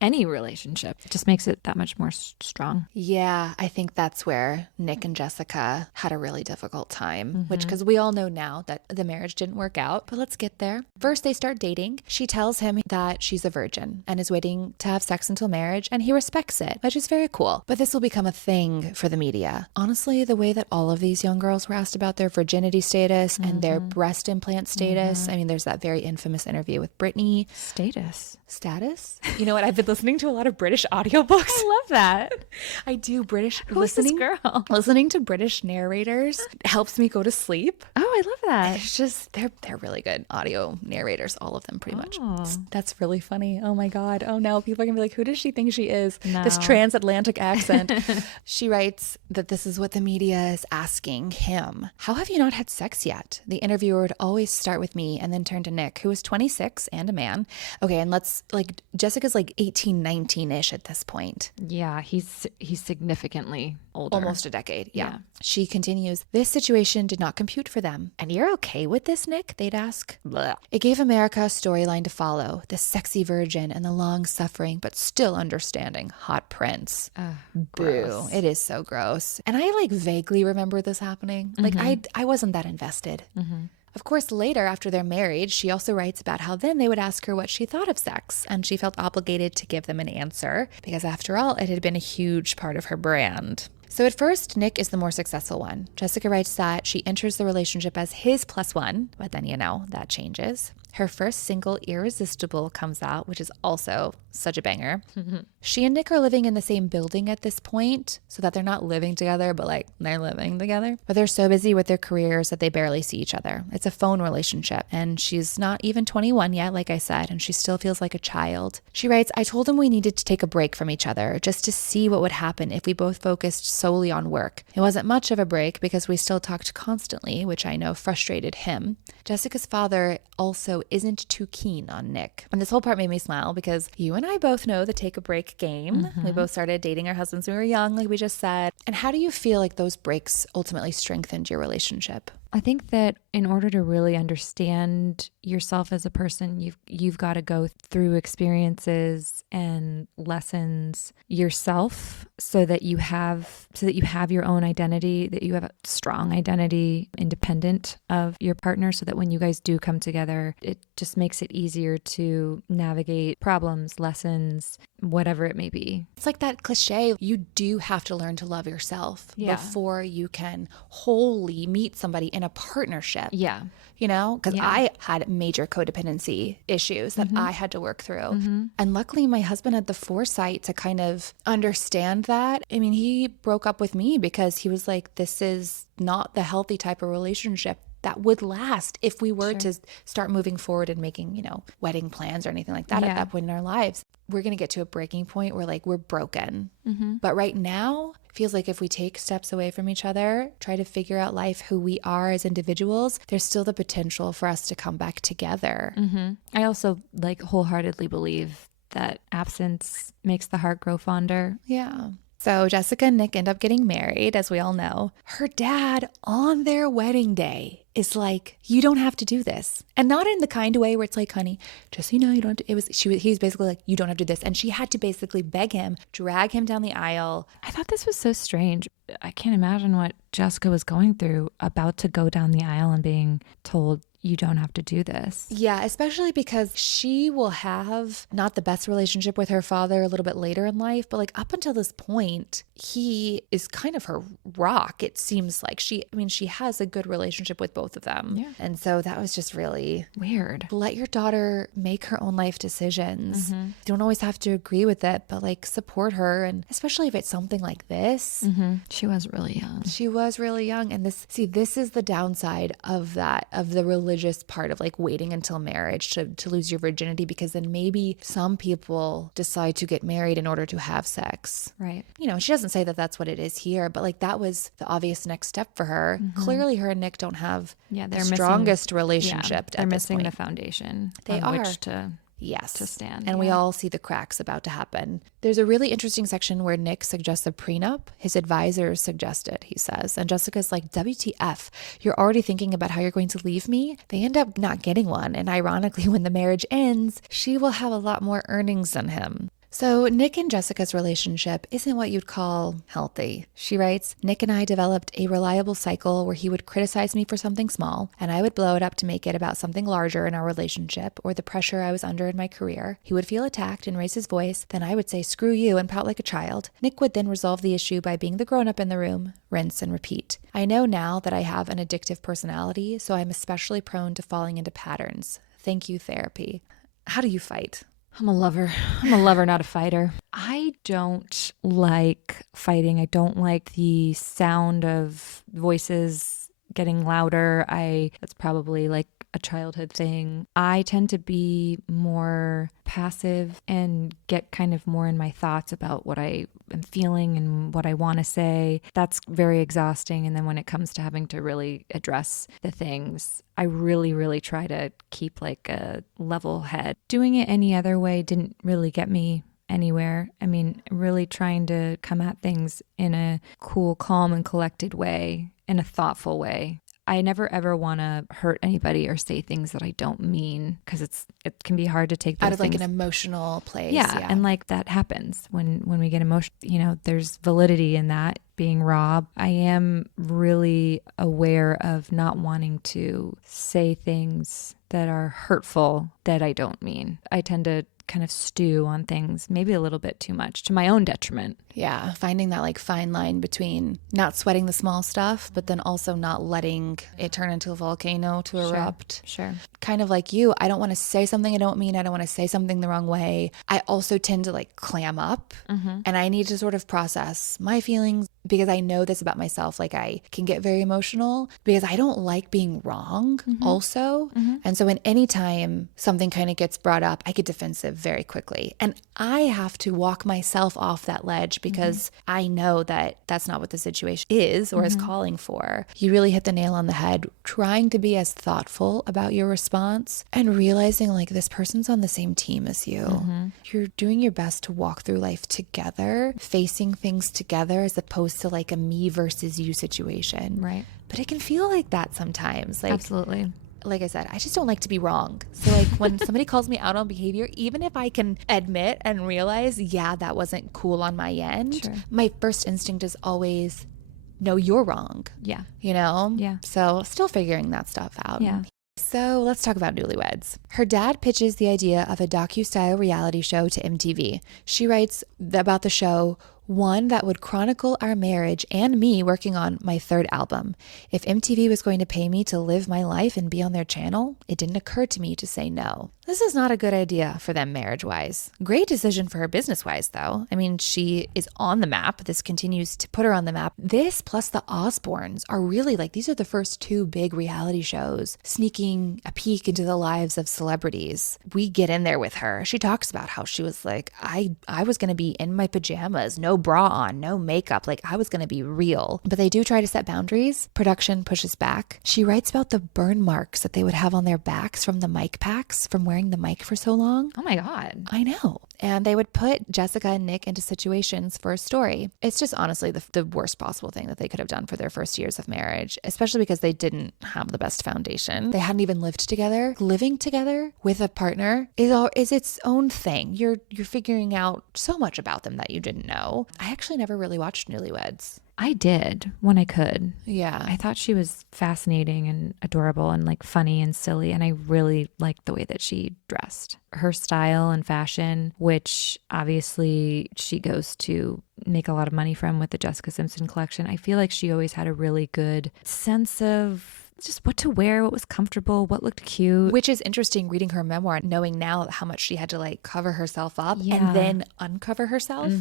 any relationship. It just makes it that much more strong. Yeah, I think that's where Nick and Jessica had a really difficult time, which, because we all know now that the marriage didn't work out, but let's get there. First, they start dating. She tells him that she's a virgin and is waiting to have sex until marriage, and he respects it, which is very cool. But this will become a thing for the media. Honestly, the way that all of these young girls were asked about their virginity status and their breast implant status. I mean, there's that very infamous interview with Britney. Status? You know what? I've been listening to a lot of British audiobooks. I love that. I do. Who's this girl? Listening to British narrators helps me go to sleep. Oh, I love that. It's just, they're really good audio narrators, all of them pretty much. That's really funny. Oh my God. Oh no, people are gonna be like, who does she think she is? No. This transatlantic accent. She writes that this is what the media is asking him. How have you not had sex yet? The interviewer would always start with me and then turn to Nick, who is 26 and a man. Okay, and Jessica's like 18, 19-ish at this point. Yeah, he's significantly older. Almost a decade, yeah. She continues, this situation did not compute for them. And you're okay with this, Nick? They'd ask. Blah. It gave America a storyline to follow. The sexy virgin and the long-suffering but still understanding hot prince. Boo. Gross. It is so gross. And I vaguely remember this happening. I wasn't that invested. Of course, later after they're married, she also writes about how then they would ask her what she thought of sex, and she felt obligated to give them an answer because after all, it had been a huge part of her brand. So at first, Nick is the more successful one. Jessica writes that she enters the relationship as his +1, but then, that changes. Her first single, Irresistible, comes out, which is also such a banger. She and Nick are living in the same building at this point, so that they're not living together, but like they're living together. But they're so busy with their careers that they barely see each other. It's a phone relationship, and she's not even 21 yet, like I said, and she still feels like a child. She writes, I told him we needed to take a break from each other just to see what would happen if we both focused solely on work. It wasn't much of a break because we still talked constantly, which I know frustrated him. Jessica's father also isn't too keen on Nick. And this whole part made me smile because you and I both know the take a break game. We both started dating our husbands when we were young, like we just said. And how do you feel like those breaks ultimately strengthened your relationship? I think that in order to really understand yourself as a person, you've got to go through experiences and lessons yourself so that you have your own identity, that you have a strong identity independent of your partner, so that when you guys do come together, it just makes it easier to navigate problems, lessons, whatever it may be. It's like that cliche, you do have to learn to love yourself before you can wholly meet somebody in a partnership. Yeah. You know, because I had major codependency issues that I had to work through. And luckily my husband had the foresight to kind of understand that. I mean, he broke up with me because he was like, this is not the healthy type of relationship that would last if we were to start moving forward and making, you know, wedding plans or anything like that at that point in our lives. We're going to get to a breaking point where like we're broken. But right now, feels like if we take steps away from each other, try to figure out life, who we are as individuals, there's still the potential for us to come back together. I also like wholeheartedly believe that absence makes the heart grow fonder. Yeah. So Jessica and Nick end up getting married, as we all know. Her dad on their wedding day is like, you don't have to do this. And not in the kind of way where it's like, honey, just so you know, you don't have to, he's basically like, you don't have to do this. And she had to basically beg him, drag him down the aisle. I thought this was so strange. I can't imagine what Jessica was going through, about to go down the aisle and being told, you don't have to do this. Yeah, especially because she will have not the best relationship with her father a little bit later in life, but like up until this point, he is kind of her rock. It seems like she has a good relationship with both of them. Yeah. And so that was just really weird. Let your daughter make her own life decisions. You don't always have to agree with it, but like support her. And especially if it's something like this. She was really young. She was really young. And this is the downside of that, of the religious part of like waiting until marriage to lose your virginity, because then maybe some people decide to get married in order to have sex. Right. You know, she doesn't say that that's what it is here, but like that was the obvious next step for her. Clearly her and Nick don't have the strongest relationship. They're missing the foundation on which to stand. And we all see the cracks about to happen. There's a really interesting section where Nick suggests a prenup. His advisors suggested, he says. And Jessica's like, WTF, you're already thinking about how you're going to leave me? They end up not getting one. And ironically, when the marriage ends, she will have a lot more earnings than him. So Nick and Jessica's relationship isn't what you'd call healthy. She writes, Nick and I developed a reliable cycle where he would criticize me for something small, and I would blow it up to make it about something larger in our relationship or the pressure I was under in my career. He would feel attacked and raise his voice. Then I would say, screw you, and pout like a child. Nick would then resolve the issue by being the grown-up in the room, rinse and repeat. I know now that I have an addictive personality, so I'm especially prone to falling into patterns. Thank you, therapy. How do you fight? I'm a lover. I'm a lover, not a fighter. I don't like fighting. I don't like the sound of voices getting louder. That's probably like a childhood thing. I tend to be more passive and get kind of more in my thoughts about what I am feeling and what I want to say. That's very exhausting. And then when it comes to having to really address the things, I really, really try to keep like a level head. Doing it any other way didn't really get me anywhere. I mean, really trying to come at things in a cool, calm, and collected way, in a thoughtful way. I never ever want to hurt anybody or say things that I don't mean, because it can be hard to take those out of things. Like an emotional place. Yeah, and like that happens when we get emotional. You know, there's validity in that being raw. I am really aware of not wanting to say things that are hurtful that I don't mean. I tend to kind of stew on things maybe a little bit too much to my own detriment. Yeah, finding that like fine line between not sweating the small stuff, but then also not letting it turn into a volcano to erupt. Sure. Kind of like you, I don't want to say something I don't mean. I don't want to say something the wrong way. I also tend to like clam up, and I need to sort of process my feelings because I know this about myself. Like I can get very emotional because I don't like being wrong also. And so any time something kind of gets brought up, I get defensive very quickly. And I have to walk myself off that ledge because I know that that's not what the situation is or is calling for. You really hit the nail on the head, trying to be as thoughtful about your response and realizing like this person's on the same team as you. You're doing your best to walk through life together, facing things together as opposed to like a me versus you situation. Right. But it can feel like that sometimes. Like, absolutely. Like I said, I just don't like to be wrong. So like when somebody calls me out on behavior, even if I can admit and realize, yeah, that wasn't cool on my end, my first instinct is always, no, you're wrong. Yeah. You know? Yeah. So still figuring that stuff out. Yeah. So let's talk about Newlyweds. Her dad pitches the idea of a docu-style reality show to MTV. She writes about the show, one that would chronicle our marriage and me working on my third album. If MTV was going to pay me to live my life and be on their channel, it didn't occur to me to say no. This is not a good idea for them marriage-wise. Great decision for her business-wise, though. I mean, she is on the map. This continues to put her on the map. This plus the Osbournes are really like, these are the first two big reality shows sneaking a peek into the lives of celebrities. We get in there with her. She talks about how she was like, I was going to be in my pajamas, no bra on, no makeup. Like I was going to be real. But they do try to set boundaries. Production pushes back. She writes about the burn marks that they would have on their backs from the mic packs from wearing the mic for so long. Oh my God. I know. And they would put Jessica and Nick into situations for a story. It's just honestly the worst possible thing that they could have done for their first years of marriage, especially because they didn't have the best foundation. They hadn't even lived together. Living together with a partner is its own thing. You're figuring out so much about them that you didn't know. I actually never really watched Newlyweds. I did when I could. Yeah. I thought she was fascinating and adorable and like funny and silly. And I really liked the way that she dressed. Her style and fashion, which obviously she goes to make a lot of money from with the Jessica Simpson collection. I feel like she always had a really good sense of just what to wear, what was comfortable, what looked cute. Which is interesting reading her memoir, knowing now how much she had to like cover herself up and then uncover herself.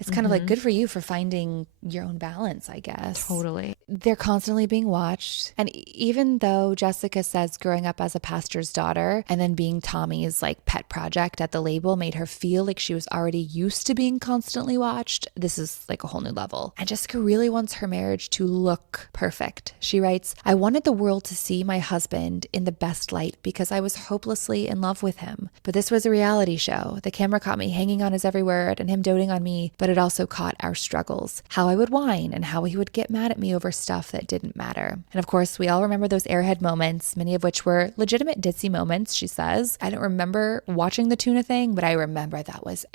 It's kind of like good for you for finding your own balance, I guess. Totally. They're constantly being watched. And even though Jessica says growing up as a pastor's daughter and then being Tommy's like pet project at the label made her feel like she was already used to being constantly watched, this is like a whole new level. And Jessica really wants her marriage to look perfect. She writes, I wanted the world to see my husband in the best light because I was hopelessly in love with him. But this was a reality show. The camera caught me hanging on his every word and him doting on me, but it also caught our struggles, how I would whine and how he would get mad at me over stuff that didn't matter. And of course, we all remember those airhead moments, many of which were legitimate ditzy moments, she says. I don't remember watching the tuna thing, but I remember that was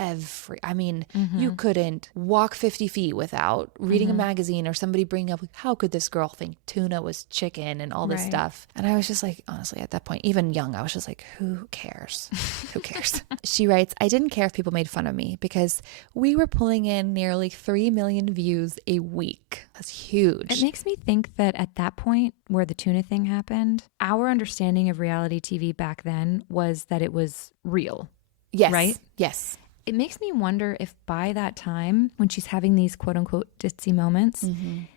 you couldn't walk 50 feet without reading a magazine or somebody bringing up, how could this girl think tuna was chicken and all this stuff. And I was just like, honestly, at that point, even young, I was just like, who cares? Who cares? She writes, I didn't care if people made fun of me because we were pulling in nearly 3 million views a week. That's huge. It makes me think that at that point where the tuna thing happened, our understanding of reality TV back then was that it was real. Yes. Right? Yes. It makes me wonder if by that time, when she's having these quote unquote ditzy moments,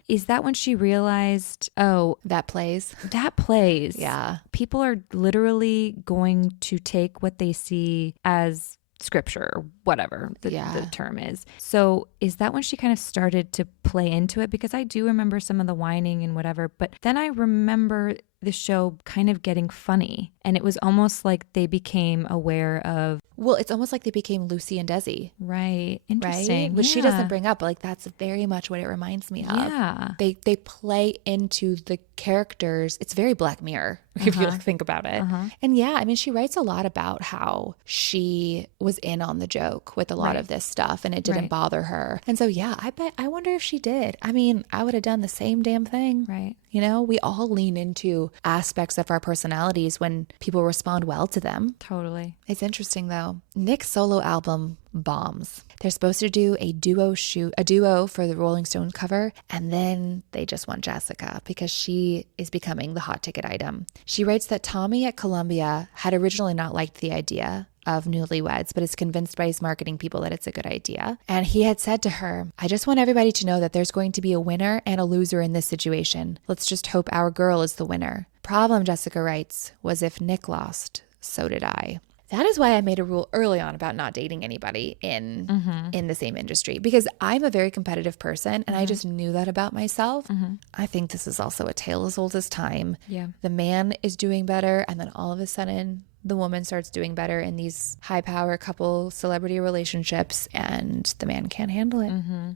is that when she realized, oh, that plays? That plays. Yeah. People are literally going to take what they see as scripture or whatever the term is. So is that when she kind of started to play into it? Because I do remember some of the whining and whatever, but then I remember the show kind of getting funny, and it was almost like they became aware of. Well, it's almost like they became Lucy and Desi. Right. Interesting. Right? Which she doesn't bring up, but like that's very much what it reminds me of. Yeah. They play into the characters. It's very Black Mirror, if you think about it. And yeah, I mean, she writes a lot about how she was in on the joke with a lot of this stuff and it didn't bother her. And so, yeah, I wonder if she did. I mean, I would have done the same damn thing. Right. You know, we all lean into aspects of our personalities when people respond well to them. Totally. It's interesting though. Nick's solo album bombs. They're supposed to do a duo for the Rolling Stone cover, and then they just want Jessica because she is becoming the hot ticket item. She writes that Tommy at Columbia had originally not liked the idea of Newlyweds, but is convinced by his marketing people that it's a good idea. And he had said to her, I just want everybody to know that there's going to be a winner and a loser in this situation. Let's just hope our girl is the winner. Problem, Jessica writes, was if Nick lost, so did I. That is why I made a rule early on about not dating anybody in the same industry, because I'm a very competitive person and I just knew that about myself. I think this is also a tale as old as time. Yeah. The man is doing better and then all of a sudden the woman starts doing better in these high power couple celebrity relationships and the man can't handle it.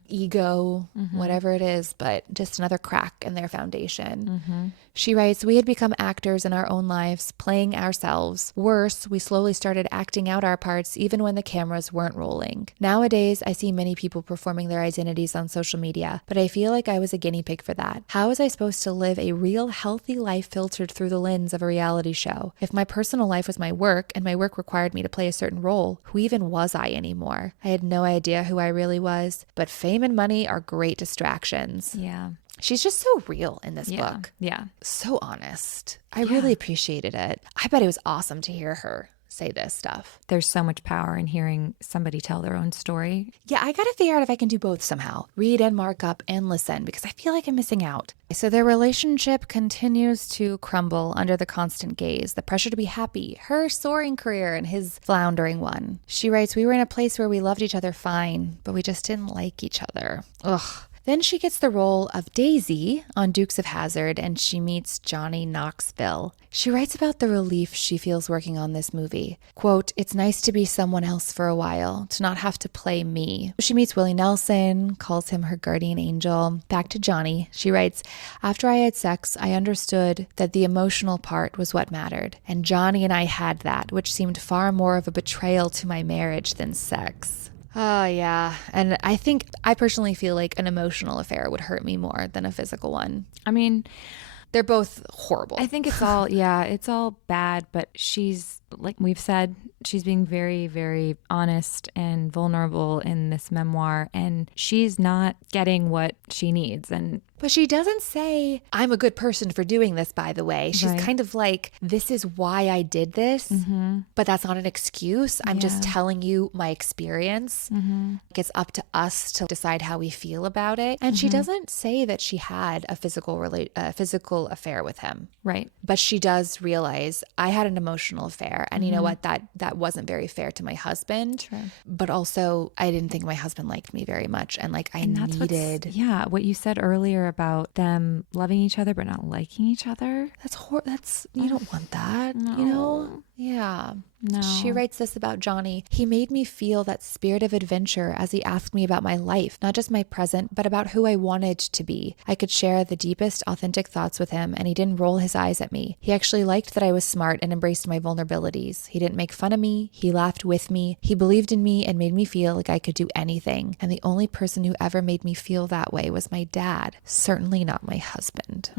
Ego, whatever it is, but just another crack in their foundation. She writes, we had become actors in our own lives, playing ourselves. Worse, we slowly started acting out our parts even when the cameras weren't rolling. Nowadays, I see many people performing their identities on social media, but I feel like I was a guinea pig for that. How was I supposed to live a real healthy life filtered through the lens of a reality show? If my personal life was my work and my work required me to play a certain role, who even was I anymore? I had no idea who I really was, but fame and money are great distractions. Yeah. She's just so real in this book. Yeah. So honest. I really appreciated it. I bet it was awesome to hear her say this stuff. There's so much power in hearing somebody tell their own story. Yeah, I got to figure out if I can do both somehow. Read and mark up and listen, because I feel like I'm missing out. So their relationship continues to crumble under the constant gaze, the pressure to be happy, her soaring career and his floundering one. She writes, we were in a place where we loved each other fine, but we just didn't like each other. Ugh. Then she gets the role of Daisy on Dukes of Hazzard and she meets Johnny Knoxville. She writes about the relief she feels working on this movie. Quote, it's nice to be someone else for a while, to not have to play me. She meets Willie Nelson, calls him her guardian angel. Back to Johnny. She writes, after I had sex, I understood that the emotional part was what mattered. And Johnny and I had that, which seemed far more of a betrayal to my marriage than sex. Oh, yeah. And I personally feel like an emotional affair would hurt me more than a physical one. I mean, they're both horrible. I think it's all, it's all bad, but she's, like we've said, she's being very, very honest and vulnerable in this memoir, and she's not getting what she needs. But she doesn't say, I'm a good person for doing this, by the way. She's kind of like, this is why I did this, but that's not an excuse. I'm just telling you my experience. It's up to us to decide how we feel about it. And she doesn't say that she had a physical affair with him. Right. But she does realize I had an emotional affair. And you know what? That wasn't very fair to my husband. True. But also, I didn't think my husband liked me very much. And like, I needed... Yeah, what you said earlier about them loving each other but not liking each other. That's you don't want that, No. you know? Yeah. No. She writes this about Johnny. He made me feel that spirit of adventure as he asked me about my life, not just my present, but about who I wanted to be. I could share the deepest, authentic thoughts with him, and he didn't roll his eyes at me. He actually liked that I was smart and embraced my vulnerabilities. He didn't make fun of me. He laughed with me. He believed in me and made me feel like I could do anything. And the only person who ever made me feel that way was my dad. Certainly not my husband.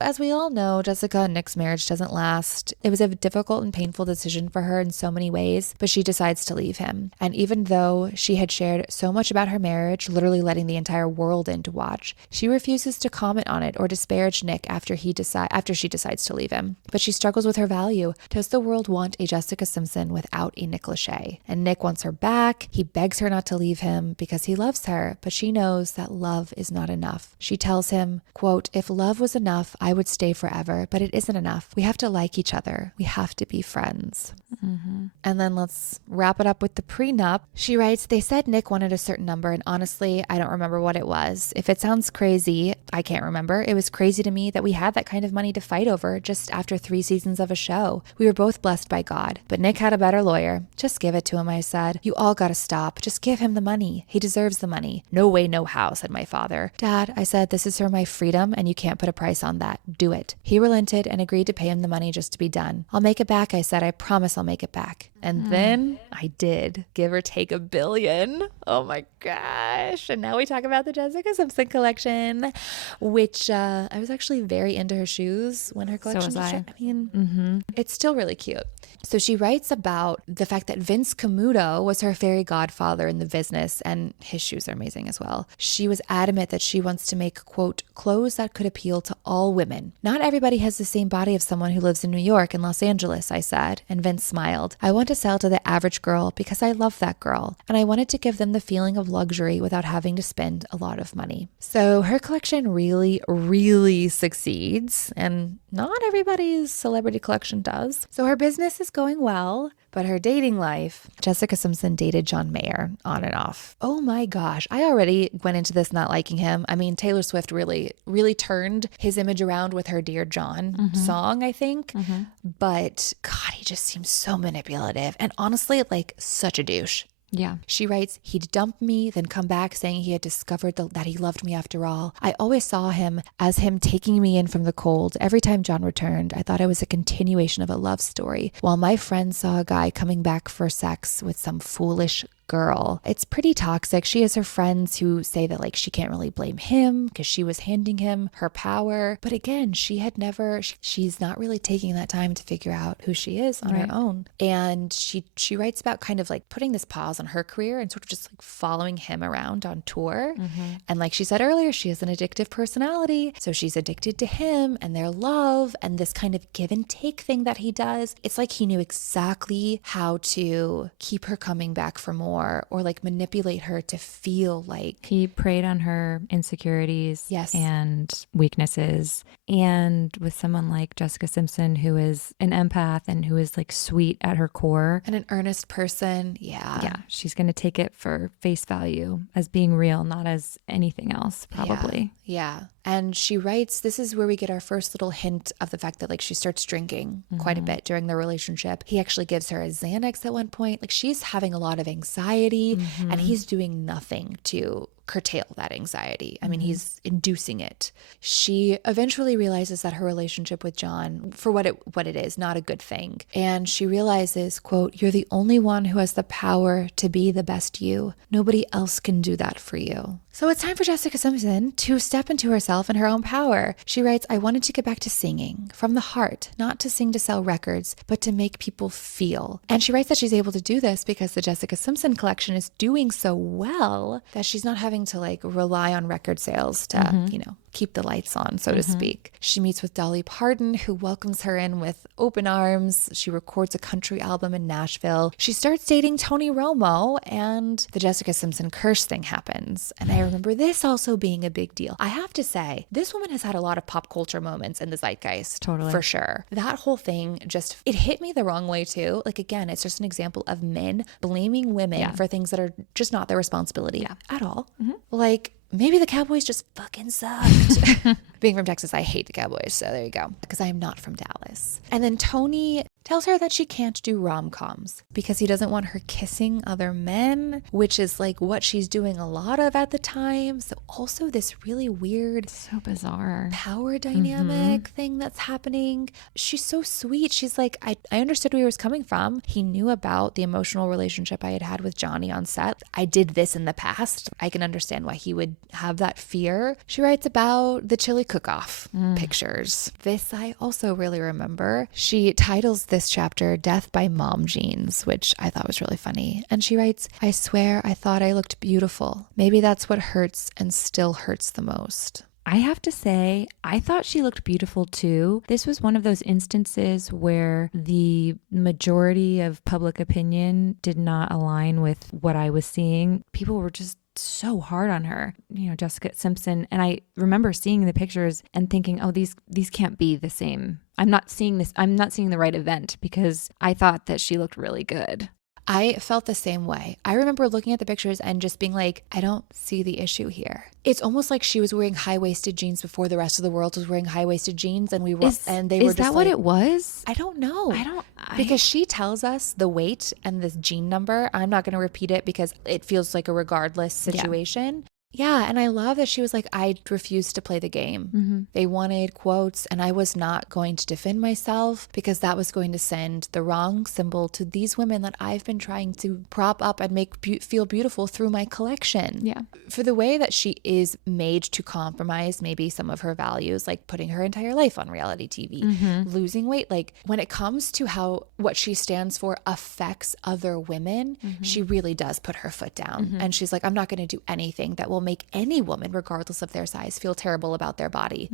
As we all know, Jessica and Nick's marriage doesn't last. It was a difficult and painful decision for her in so many ways, but she decides to leave him. And even though she had shared so much about her marriage, literally letting the entire world in to watch, she refuses to comment on it or disparage Nick after she decides to leave him. But she struggles with her value. Does the world want a Jessica Simpson without a Nick Lachey? And Nick wants her back. He begs her not to leave him because he loves her, but she knows that love is not enough. She tells him, quote, if love was enough, I would stay forever, but it isn't enough. We have to like each other. We have to be friends. And then let's wrap it up with the prenup. She writes, they said Nick wanted a certain number, and honestly, I don't remember what it was. If it sounds crazy, I can't remember. It was crazy to me that we had that kind of money to fight over just after 3 seasons of a show. We were both blessed by God, but Nick had a better lawyer. Just give it to him, I said. You all gotta stop. Just give him the money. He deserves the money. No way, no how, said my father. Dad, I said, this is for my freedom, and you can't put a price on that. Do it. He relented and agreed to pay him the money just to be done. I'll make it back, I said. I promise I'll make it back. And then I did give or take $1 billion. Oh my gosh. And now we talk about the Jessica Simpson collection, which I was actually very into her shoes when her collection was shipped. I mean, it's still really cute. So she writes about the fact that Vince Camuto was her fairy godfather in the business, and his shoes are amazing as well. She was adamant that she wants to make, quote, clothes that could appeal to all women. Not everybody has the same body of someone who lives in New York and Los Angeles, I said, and Vince smiled. I want to sell to the average girl because I love that girl, and I wanted to give them the feeling of luxury without having to spend a lot of money. So her collection really, really succeeds, and not everybody's celebrity collection does. So her business is going well, but her dating life, Jessica Simpson dated John Mayer on and off. Oh my gosh. I already went into this not liking him. I mean, Taylor Swift really, really turned his image around with her Dear John song, I think. But God, he just seems so manipulative and honestly, like such a douche. Yeah. She writes, he'd dump me, then come back saying he had discovered that he loved me after all. I always saw him as him taking me in from the cold. Every time John returned, I thought it was a continuation of a love story, while my friend saw a guy coming back for sex with some foolish girl. It's pretty toxic. She has her friends who say that like she can't really blame him because she was handing him her power. But again, she's not really taking that time to figure out who she is on her own. And she writes about kind of like putting this pause on her career and sort of just like following him around on tour. And like she said earlier, she has an addictive personality. So she's addicted to him and their love and this kind of give and take thing that he does. It's like he knew exactly how to keep her coming back for more, or like manipulate her to feel like he preyed on her insecurities yes. and weaknesses. And with someone like Jessica Simpson, who is an empath and who is like sweet at her core and an earnest person. Yeah, she's going to take it for face value as being real, not as anything else, probably. Yeah. And she writes, this is where we get our first little hint of the fact that like she starts drinking quite a bit during their relationship. He actually gives her a Xanax at one point. Like she's having a lot of anxiety and he's doing nothing to curtail that anxiety. I mean, he's inducing it. She eventually realizes that her relationship with John, for what it is, not a good thing. And she realizes, quote, you're the only one who has the power to be the best you. Nobody else can do that for you. So it's time for Jessica Simpson to step into herself and her own power. She writes, I wanted to get back to singing from the heart, not to sing to sell records, but to make people feel. And she writes that she's able to do this because the Jessica Simpson collection is doing so well that she's not having to like rely on record sales to, keep the lights on, so to speak. She meets with Dolly Parton, who welcomes her in with open arms. She records a country album in Nashville. She starts dating Tony Romo, and the Jessica Simpson curse thing happens. And I remember this also being a big deal. I have to say, this woman has had a lot of pop culture moments in the zeitgeist. Totally. For sure. That whole thing it hit me the wrong way too. Like again, it's just an example of men blaming women for things that are just not their responsibility at all. Like, maybe the Cowboys just fucking sucked. Being from Texas, I hate the Cowboys. So there you go. Because I am not from Dallas. And then Tony tells her that she can't do rom-coms because he doesn't want her kissing other men, which is like what she's doing a lot of at the time. So also this really weird, so bizarre power dynamic thing that's happening. She's so sweet. She's like, I understood where he was coming from. He knew about the emotional relationship I had with Johnny on set. I did this in the past. I can understand why he would have that fear. She writes about the chili cook-off pictures. This I also really remember. She titles this chapter Death by Mom Jeans, which I thought was really funny. And she writes, I swear I thought I looked beautiful. Maybe that's what hurts and still hurts the most. I have to say, I thought she looked beautiful too. This was one of those instances where the majority of public opinion did not align with what I was seeing. People were just so hard on her, Jessica Simpson. And I remember seeing the pictures and thinking, oh, these can't be the same. I'm not seeing the right event because I thought that she looked really good. I felt the same way. I remember looking at the pictures and just being like, I don't see the issue here. It's almost like she was wearing high-waisted jeans before the rest of the world was wearing high-waisted jeans, and Is that what it was? I don't know. Because she tells us the weight and this jean number. I'm not going to repeat it because it feels like a regardless situation. Yeah, and I love that she was like, I refused to play the game. They wanted quotes, and I was not going to defend myself because that was going to send the wrong symbol to these women that I've been trying to prop up and make feel beautiful through my collection. Yeah. For the way that she is made to compromise maybe some of her values, like putting her entire life on reality TV, losing weight, like when it comes to how what she stands for affects other women, she really does put her foot down. And she's like, I'm not going to do anything that will make any woman, regardless of their size, feel terrible about their body.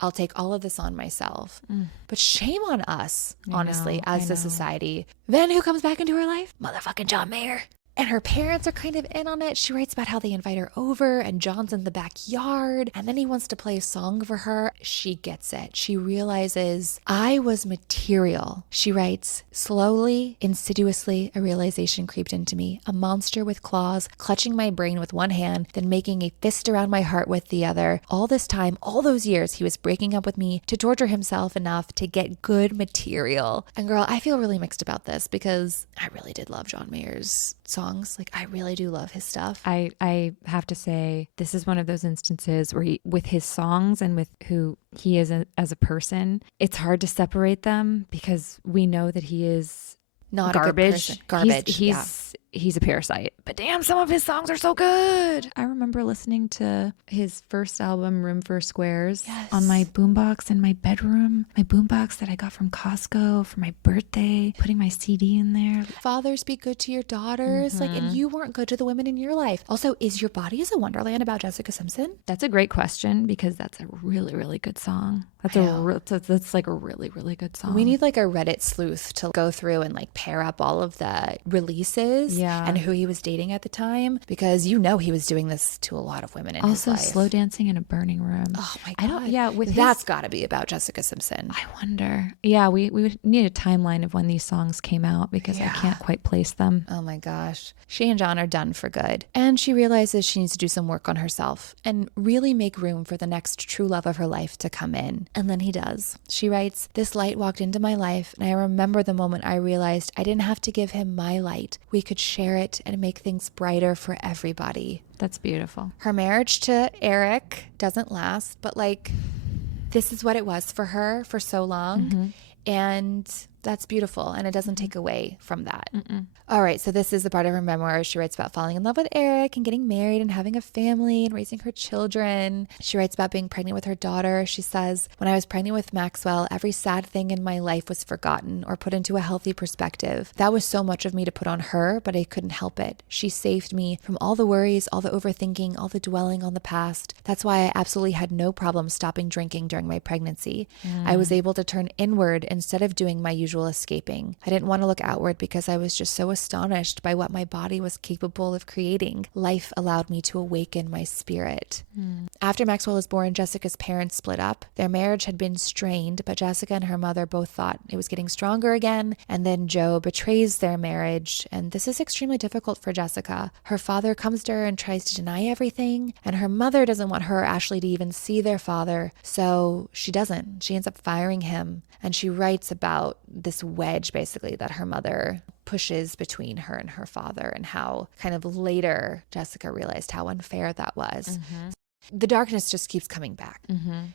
I'll take all of this on myself. But shame on us, honestly, as a society. Then who comes back into her life? Motherfucking John Mayer. And her parents are kind of in on it. She writes about how they invite her over and John's in the backyard and then he wants to play a song for her. She gets it. She realizes I was material. She writes, slowly, insidiously, a realization creeped into me. A monster with claws, clutching my brain with one hand, then making a fist around my heart with the other. All this time, all those years, he was breaking up with me to torture himself enough to get good material. And girl, I feel really mixed about this because I really did love John Mayer's songs. Like, I really do love his stuff. I have to say, this is one of those instances where with his songs and with who he is as a person, it's hard to separate them because we know that he is not garbage. A good person. Garbage. He's a parasite. But damn, some of his songs are so good. I remember listening to his first album, Room for Squares, on my boombox in my bedroom. My boombox that I got from Costco for my birthday, putting my CD in there. Fathers, be good to your daughters. Like, and you weren't good to the women in your life. Also, is Your Body is a Wonderland about Jessica Simpson? That's a great question because that's a really, really good song. That's like a really, really good song. We need like a Reddit sleuth to go through and like pair up all of the releases and who he was dating at the time, because you know he was doing this to a lot of women in his life. Also, Slow Dancing in a Burning Room. Oh my God. That's got to be about Jessica Simpson. I wonder. Yeah, we would need a timeline of when these songs came out because I can't quite place them. Oh my gosh. She and John are done for good. And she realizes she needs to do some work on herself and really make room for the next true love of her life to come in. And then he does. She writes, this light walked into my life, and I remember the moment I realized I didn't have to give him my light. We could share it and make things brighter for everybody. That's beautiful. Her marriage to Eric doesn't last, but like, this is what it was for her for so long. And that's beautiful, and it doesn't take away from that. All right, so this is the part of her memoir. She writes about falling in love with Eric and getting married and having a family and raising her children. She writes about being pregnant with her daughter. She says, when I was pregnant with Maxwell, every sad thing in my life was forgotten or put into a healthy perspective. That was so much of me to put on her, but I couldn't help it. She saved me from all the worries, all the overthinking, all the dwelling on the past. That's why I absolutely had no problem stopping drinking during my pregnancy. I was able to turn inward instead of doing my usual escaping. I didn't want to look outward because I was just so astonished by what my body was capable of creating. Life allowed me to awaken my spirit. After Maxwell was born, Jessica's parents split up. Their marriage had been strained, but Jessica and her mother both thought it was getting stronger again. And then Joe betrays their marriage, and this is extremely difficult for Jessica. Her father comes to her and tries to deny everything, and her mother doesn't want her or Ashley to even see their father, so she doesn't. She ends up firing him, and she writes about this wedge basically that her mother pushes between her and her father, and how kind of later Jessica realized how unfair that was. The darkness just keeps coming back.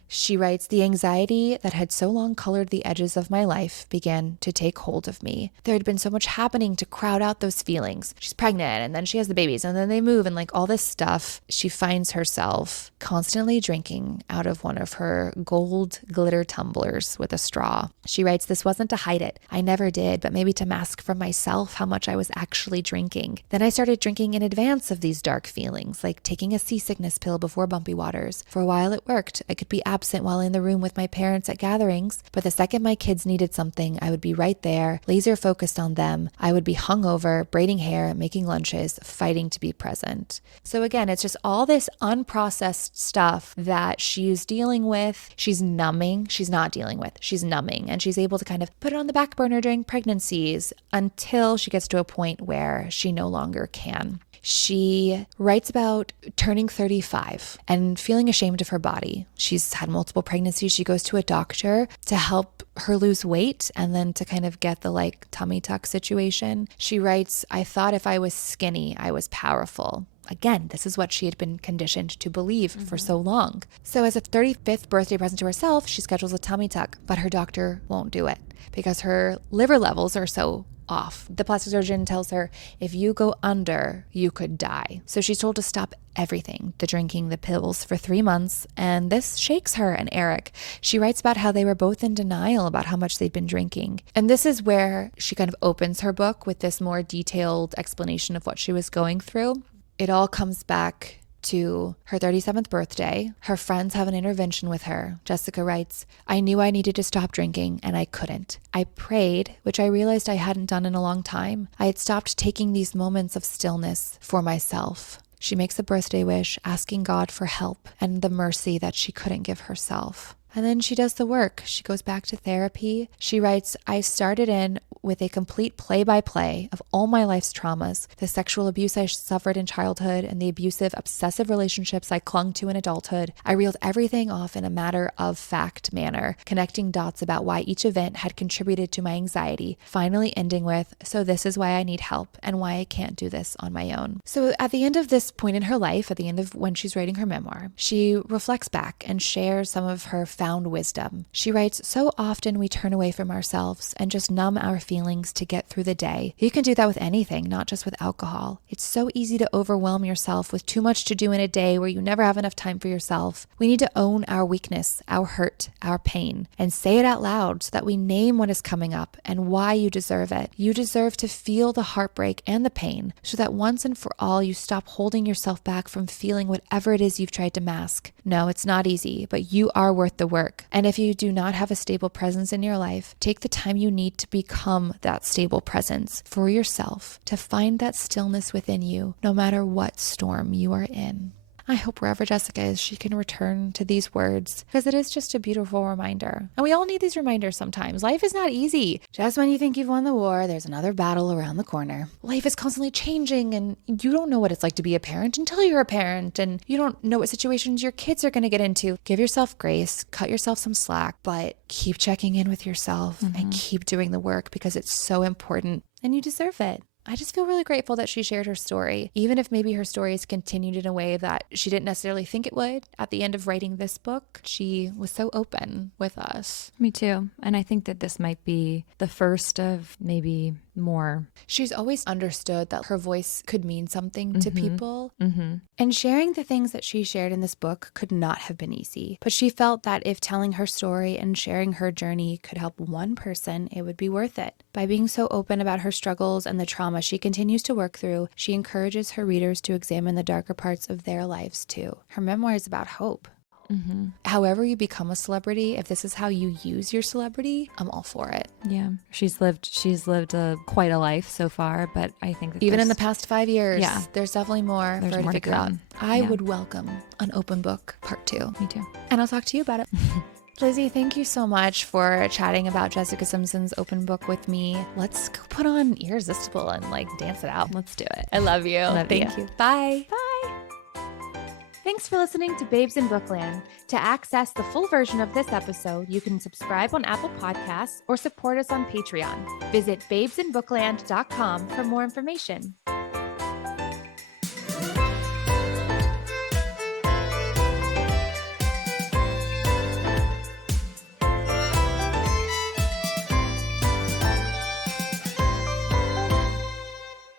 She writes, the anxiety that had so long colored the edges of my life began to take hold of me. There had been so much happening to crowd out those feelings. She's pregnant, and then she has the babies, and then they move, and like all this stuff. She finds herself constantly drinking out of one of her gold glitter tumblers with a straw. She writes, this wasn't to hide it. I never did, but maybe to mask from myself how much I was actually drinking. Then I started drinking in advance of these dark feelings, like taking a seasickness pill before bumpy waters. For a while it worked. I could be absent while in the room with my parents at gatherings, but the second my kids needed something, I would be right there, laser focused on them. I would be hungover, braiding hair, making lunches, fighting to be present. So again, it's just all this unprocessed stuff that she's dealing with. She's numbing. She's not dealing with. She's numbing, and she's able to kind of put it on the back burner during pregnancies until she gets to a point where she no longer can. She writes about turning 35 and feeling ashamed of her body. She's had multiple pregnancies. She goes to a doctor to help her lose weight and then to kind of get the like tummy tuck situation. She writes, I thought if I was skinny, I was powerful. again, this is what she had been conditioned to believe for so long. So as a 35th birthday present to herself, she schedules a tummy tuck, but her doctor won't do it because her liver levels are so off. The plastic surgeon tells her, if you go under, you could die. So she's told to stop everything, the drinking, the pills, for 3 months. And this shakes her and Eric. She writes about how they were both in denial about how much they'd been drinking. And this is where she kind of opens her book with this more detailed explanation of what she was going through. It all comes back to her 37th birthday. Her friends have an intervention with her. Jessica writes, I knew I needed to stop drinking and I couldn't. I prayed, which I realized I hadn't done in a long time. I had stopped taking these moments of stillness for myself. She makes a birthday wish, asking God for help and the mercy that she couldn't give herself. And then she does the work. She goes back to therapy. She writes, I started in with a complete play-by-play of all my life's traumas, the sexual abuse I suffered in childhood and the abusive, obsessive relationships I clung to in adulthood. I reeled everything off in a matter-of-fact manner, connecting dots about why each event had contributed to my anxiety, finally ending with, so this is why I need help and why I can't do this on my own. So at the end of this point in her life, at the end of when she's writing her memoir, she reflects back and shares some of her found wisdom. She writes, so often we turn away from ourselves and just numb our feelings to get through the day. You can do that with anything, not just with alcohol. It's so easy to overwhelm yourself with too much to do in a day where you never have enough time for yourself. We need to own our weakness, our hurt, our pain, and say it out loud so that we name what is coming up and why you deserve it. You deserve to feel the heartbreak and the pain so that once and for all you stop holding yourself back from feeling whatever it is you've tried to mask. No, it's not easy, but you are worth the work. And if you do not have a stable presence in your life, take the time you need to become that stable presence for yourself, to find that stillness within you, no matter what storm you are in. I hope wherever Jessica is, she can return to these words because it is just a beautiful reminder. And we all need these reminders sometimes. Life is not easy. Just when you think you've won the war, there's another battle around the corner. Life is constantly changing and you don't know what it's like to be a parent until you're a parent, and you don't know what situations your kids are going to get into. Give yourself grace, cut yourself some slack, but keep checking in with yourself and keep doing the work because it's so important and you deserve it. I just feel really grateful that she shared her story, even if maybe her story is continued in a way that she didn't necessarily think it would. At the end of writing this book, she was so open with us. Me too. And I think that this might be the first of maybe more. She's always understood that her voice could mean something to people. And sharing the things that she shared in this book could not have been easy. But she felt that if telling her story and sharing her journey could help one person, it would be worth it. By being so open about her struggles and the trauma she continues to work through, she encourages her readers to examine the darker parts of their lives too. Her memoir is about hope. However you become a celebrity, if this is how you use your celebrity, I'm all for it. Yeah. She's lived quite a life so far, but I think that even in the past 5 years, there's definitely more for her to figure out. I would welcome an open book part 2. Me too. And I'll talk to you about it. Lizzie, thank you so much for chatting about Jessica Simpson's open book with me. Let's go put on Irresistible and dance it out. Let's do it. I love you. Thank you. Bye. Bye. Thanks for listening to Babes in Bookland. To access the full version of this episode, you can subscribe on Apple Podcasts or support us on Patreon. Visit babesinbookland.com for more information.